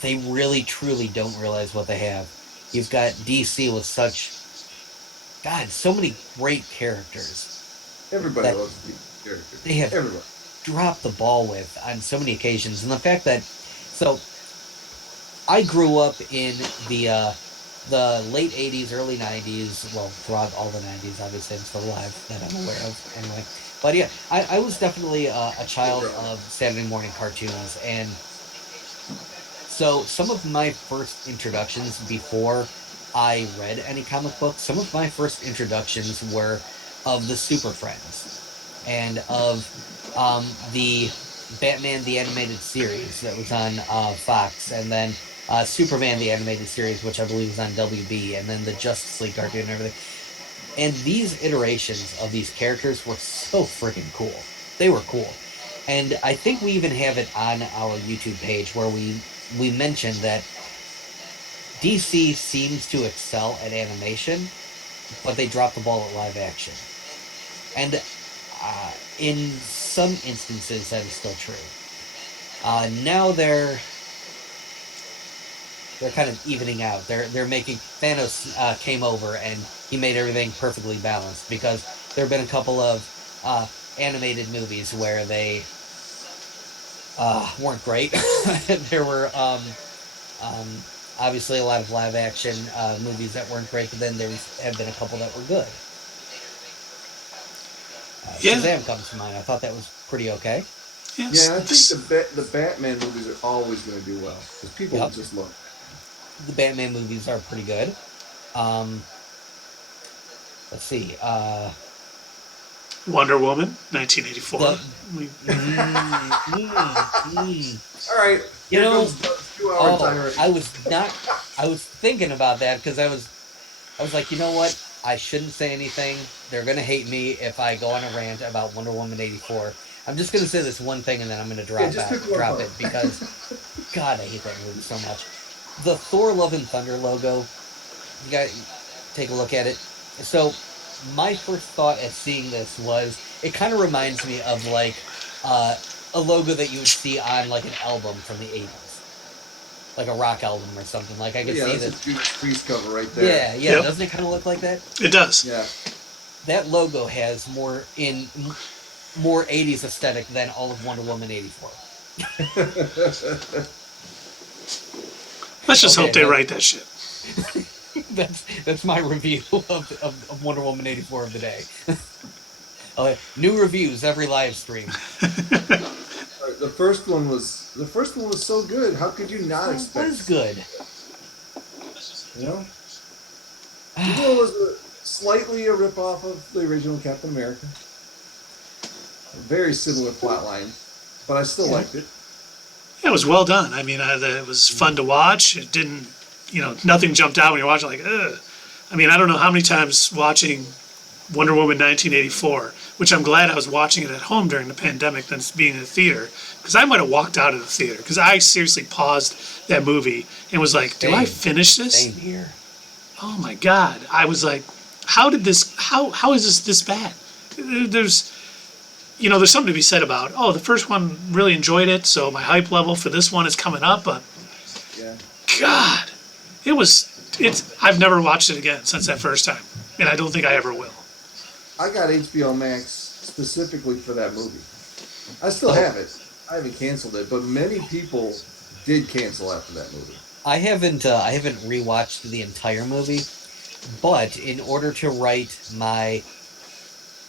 They really, truly don't realize what they have. You've got DC with so many great characters. Everybody loves these characters. They have dropped the ball with on so many occasions. And the fact that... So, I grew up in the late 80s, early 90s, well, throughout all the 90s, obviously I'm still alive, that I'm aware of, anyway. But yeah, I was definitely a child of Saturday morning cartoons, and so some of my first introductions before I read any comic books, some of my first introductions were of the Super Friends, and of the Batman the Animated Series that was on Fox, and then Superman the animated series, which I believe is on WB, and then the Justice League cartoon and everything. And these iterations of these characters were so freaking cool. They were cool. And I think we even have it on our YouTube page where we mentioned that DC seems to excel at animation, but they drop the ball at live action. And in some instances, that is still true. Now they're kind of evening out. They're making Thanos came over and he made everything perfectly balanced, because there have been a couple of animated movies where they weren't great. There were obviously a lot of live action movies that weren't great, but then there have been a couple that were good. Shazam comes to mind. I thought that was pretty okay. Yes. Yeah, I think the Batman movies are always going to do well because people just look. The Batman movies are pretty good. Let's see. Wonder Woman, 1984. All right. You know, 2-hour timer. I was thinking about that because I was like, you know what? I shouldn't say anything. They're going to hate me if I go on a rant about Wonder Woman 84. I'm just going to say this one thing and then I'm going to drop it because, God, I hate that movie so much. The Thor Love and Thunder logo, you got to take a look at it. So my first thought at seeing this was, it kind of reminds me of like a logo that you would see on like an album from the 80s. Like a rock album or something. Like I could see this. That's a Judas Priest cover right there. Yeah. Yep. Doesn't it kind of look like that? It does. Yeah. That logo has more 80s aesthetic than all of Wonder Woman 84. Let's just hope they write that shit. That's my review of Wonder Woman 84 of the day. New reviews every live stream. The first one was so good. How could you not expect? It was good. You know, it was slightly a ripoff of the original Captain America. A very similar plot line, but I still liked it. Yeah, it was well done. I mean, it was fun to watch. It didn't, nothing jumped out when you're watching. Like, ugh. I mean, I don't know how many times watching Wonder Woman 1984, which I'm glad I was watching it at home during the pandemic than being in the theater, because I might have walked out of the theater because I seriously paused that movie and was like, do I finish this? Same here. Oh my God. I was like, how is this bad? There's something to be said about, the first one really enjoyed it, so my hype level for this one is coming up, but God, I've never watched it again since that first time, and I don't think I ever will. I got HBO Max specifically for that movie. I still have it. I haven't canceled it, but many people did cancel after that movie. I haven't rewatched the entire movie, but in order to write my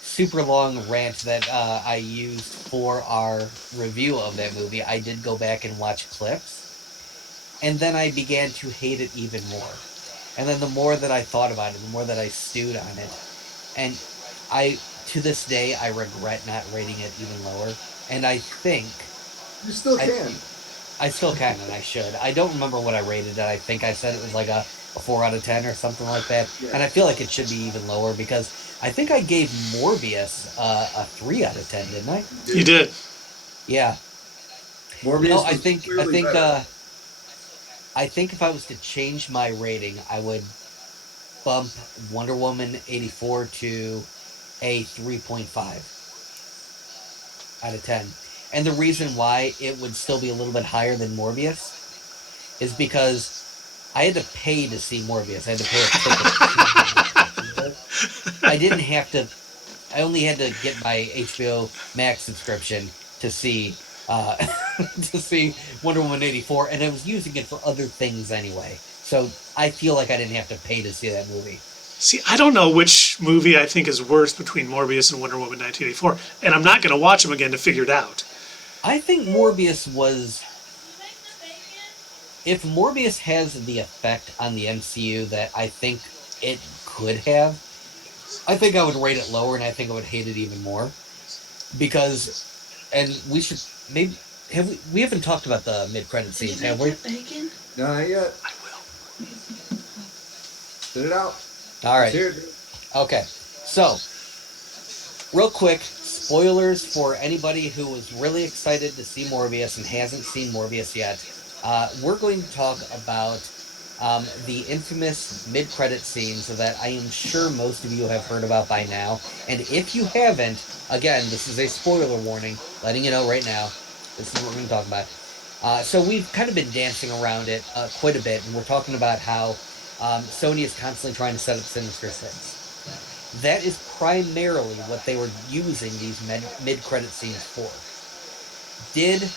super long rant that I used for our review of that movie, I did go back and watch clips, and then I began to hate it even more. And then the more that I thought about it, the more that I stewed on it, and to this day, I regret not rating it even lower. And I think you still can. I still can, and I should. I don't remember what I rated it. I think I said it was like a 4 out of 10 or something like that. Yeah. And I feel like it should be even lower because I think I gave Morbius a 3 out of 10, didn't I? You did. Yeah. Morbius. I think if I was to change my rating, I would bump Wonder Woman 84 to a 3.5 out of 10. And the reason why it would still be a little bit higher than Morbius is because I had to pay to see Morbius. I had to pay a ticket. I didn't have to. I only had to get my HBO Max subscription to see Wonder Woman 84, and I was using it for other things anyway. So I feel like I didn't have to pay to see that movie. See, I don't know which movie I think is worse between Morbius and Wonder Woman 1984, and I'm not going to watch them again to figure it out. I think Morbius was... If Morbius has the effect on the MCU that I think it could have, I think I would rate it lower, and I think I would hate it even more. Because, and we should maybe... we haven't talked about the mid-credit scenes, have we? No, not yet. I will. Spit it out. All Let's right. hear it. Okay. So, real quick, spoilers for anybody who was really excited to see Morbius and hasn't seen Morbius yet. We're going to talk about the infamous mid-credit scenes that I am sure most of you have heard about by now. And if you haven't, again, this is a spoiler warning, letting you know right now. This is what we're going to talk about. So we've kind of been dancing around it quite a bit, and we're talking about how Sony is constantly trying to set up Sinister Six. That is primarily what they were using these mid-credit scenes for. Did,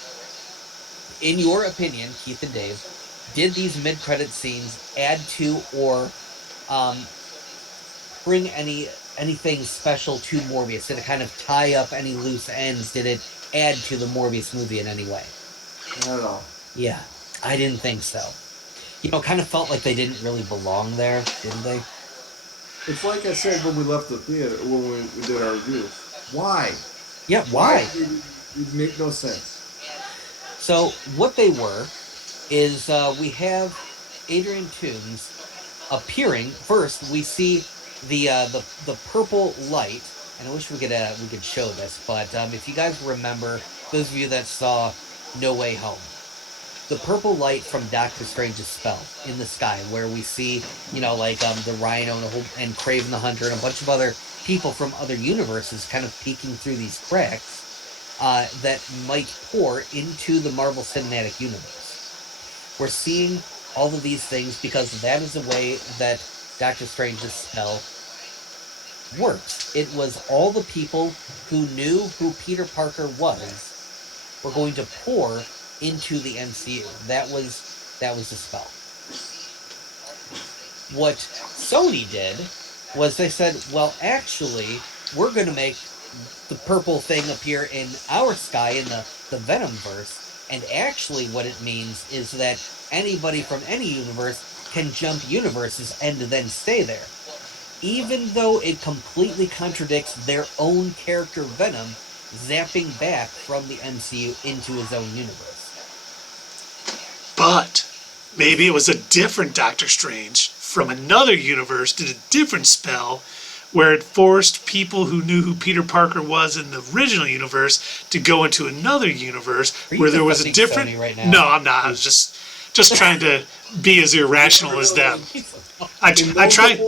in your opinion, Keith and Dave, did these mid-credit scenes add to or bring anything special to Morbius? Did it kind of tie up any loose ends? Did it add to the Morbius movie in any way? Not at all. Yeah, I didn't think so. You know, kind of felt like they didn't really belong there, didn't they? It's like I said when we left the theater, when we did our review. Why? Yeah, why? It make no sense. So what they were is we have Adrian Toomes appearing. First, we see the purple light, and I wish we could show this, but if you guys remember, those of you that saw No Way Home, the purple light from Doctor Strange's spell in the sky, where we see, you know, like the Rhino and Kraven the Hunter and a bunch of other people from other universes kind of peeking through these cracks that might pour into the Marvel Cinematic Universe. We're seeing all of these things because that is the way that Doctor Strange's spell works. It was all the people who knew who Peter Parker was were going to pour into the MCU. That was the spell. What Sony did was they said, well, actually, we're going to make the purple thing appear in our sky in the Venomverse, and actually what it means is that anybody from any universe can jump universes and then stay there. Even though it completely contradicts their own character Venom zapping back from the MCU into his own universe. But maybe it was a different Doctor Strange from another universe did a different spell where it forced people who knew who Peter Parker was in the original universe to go into another universe where there was a different... Sony right now? No, I'm not. I was just trying to be as irrational as them. I tried...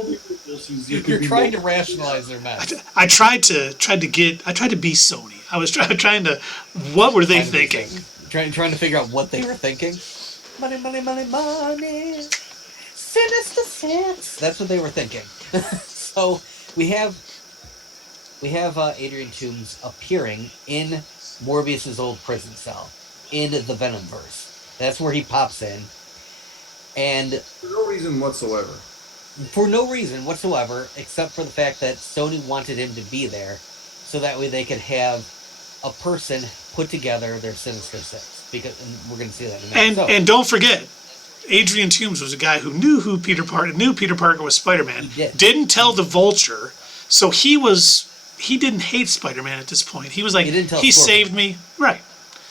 You're trying to rationalize their mess. I tried to be Sony. I was trying to... What were they thinking? Trying to figure out what they were thinking. Money, money, money, money. Sinister Six. That's what they were thinking. So we have Adrian Toomes appeering in Morbius's old prison cell in the Venomverse. That's where he pops in, and For no reason whatsoever. for no reason whatsoever, except for the fact that Sony wanted him to be there, so that way they could have a person put together their Sinister Six. Because and we're going to see that in a minute. And don't forget, Adrian Toomes was a guy who knew Peter Parker was Spider-Man. He did. Didn't tell the Vulture, so he didn't hate Spider-Man at this point. He was like, he saved me. Right.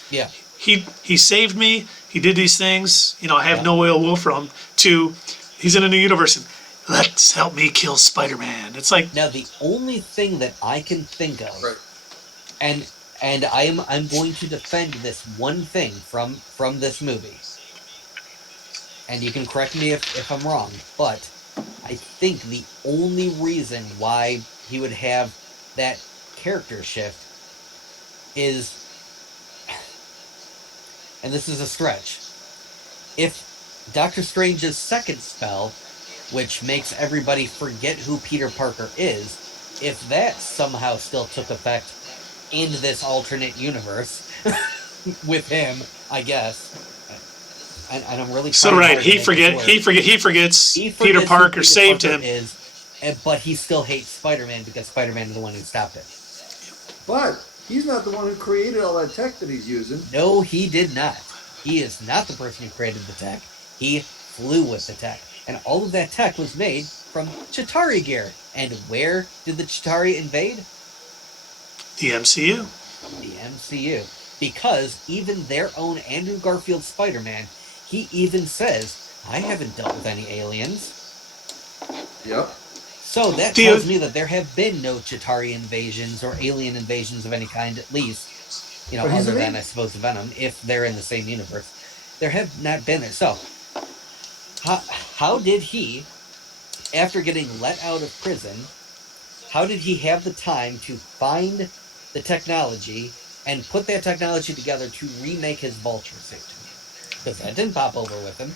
Yeah. He saved me. He did these things. You know, I have no ill will from him. To he's in a new universe and let's help me kill Spider-Man. It's like Now the only thing that I can think of, Right. and I'm going to defend this one thing from this movie, and you can correct me if I'm wrong, but I think the only reason why he would have that character shift is, and this is a stretch, if Doctor Strange's second spell, which makes everybody forget who Peter Parker is, if that somehow still took effect in this alternate universe with him, I guess. And I'm really so right. He forgets Peter Parker saved him. But he still hates Spider-Man because Spider-Man is the one who stopped it. But he's not the one who created all that tech that he's using. No, he did not. He is not the person who created the tech. He flew with the tech. And all of that tech was made from Chitauri gear. And where did the Chitauri invade? The MCU. The MCU. Because even their own Andrew Garfield Spider-Man he even says, I haven't dealt with any aliens. Yep. So that tells me that there have been no Chitauri invasions or alien invasions of any kind, at least, But he's other an than, alien. I suppose, Venom, if they're in the same universe. There have not been there. So, how did he, after getting let out of prison, how did he have the time to find the technology and put that technology together to remake his vulture suit? Because that didn't pop over with him.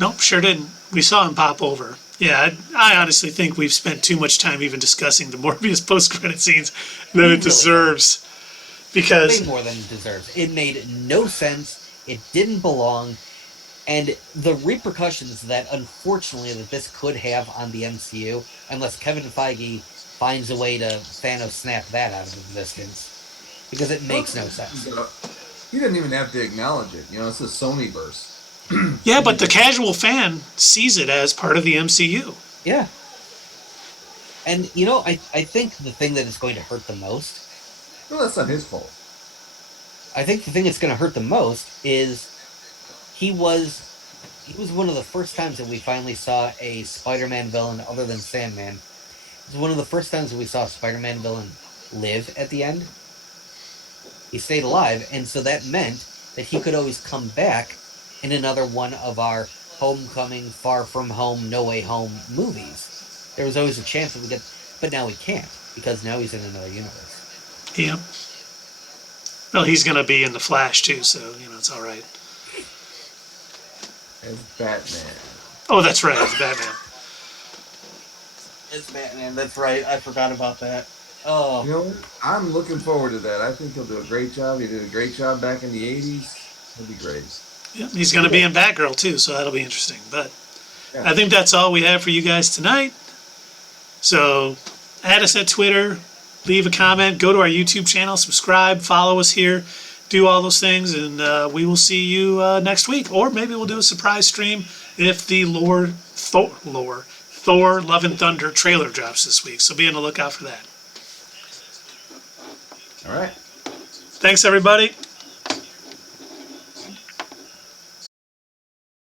Nope, sure didn't. We saw him pop over. Yeah, I honestly think we've spent too much time even discussing the Morbius post-credit scenes than it deserves. Because way more than it deserves. It made no sense. It didn't belong. And the repercussions that, unfortunately, that this could have on the MCU, unless Kevin Feige finds a way to Thanos snap that out of existence, because it makes no sense. He didn't even have to acknowledge it. It's a Sony-verse. yeah, but the casual fan sees it as part of the MCU. Yeah. And, I think the thing that is going to hurt the most... Well, that's not his fault. I think the thing that's going to hurt the most is he was one of the first times that we finally saw a Spider-Man villain other than Sandman. It was one of the first times that we saw a Spider-Man villain live at the end. He stayed alive, and so that meant that he could always come back in another one of our Homecoming, Far From Home, No Way Home movies. There was always a chance that we get, but now he can't, because now he's in another universe. Yeah. Well, he's going to be in The Flash, too, so, it's all right. As Batman. Oh, that's right, it's Batman. It's Batman, that's right. I forgot about that. Oh. I'm looking forward to that. I think he'll do a great job. He did a great job back in the 80s. He'll be great. Yeah, he's going to be in Batgirl, too, so that'll be interesting. But yeah. I think that's all we have for you guys tonight. So add us at Twitter, leave a comment, go to our YouTube channel, subscribe, follow us here, do all those things, and we will see you next week. Or maybe we'll do a surprise stream if the Thor Love and Thunder trailer drops this week. So be on the lookout for that. All right. Thanks, everybody.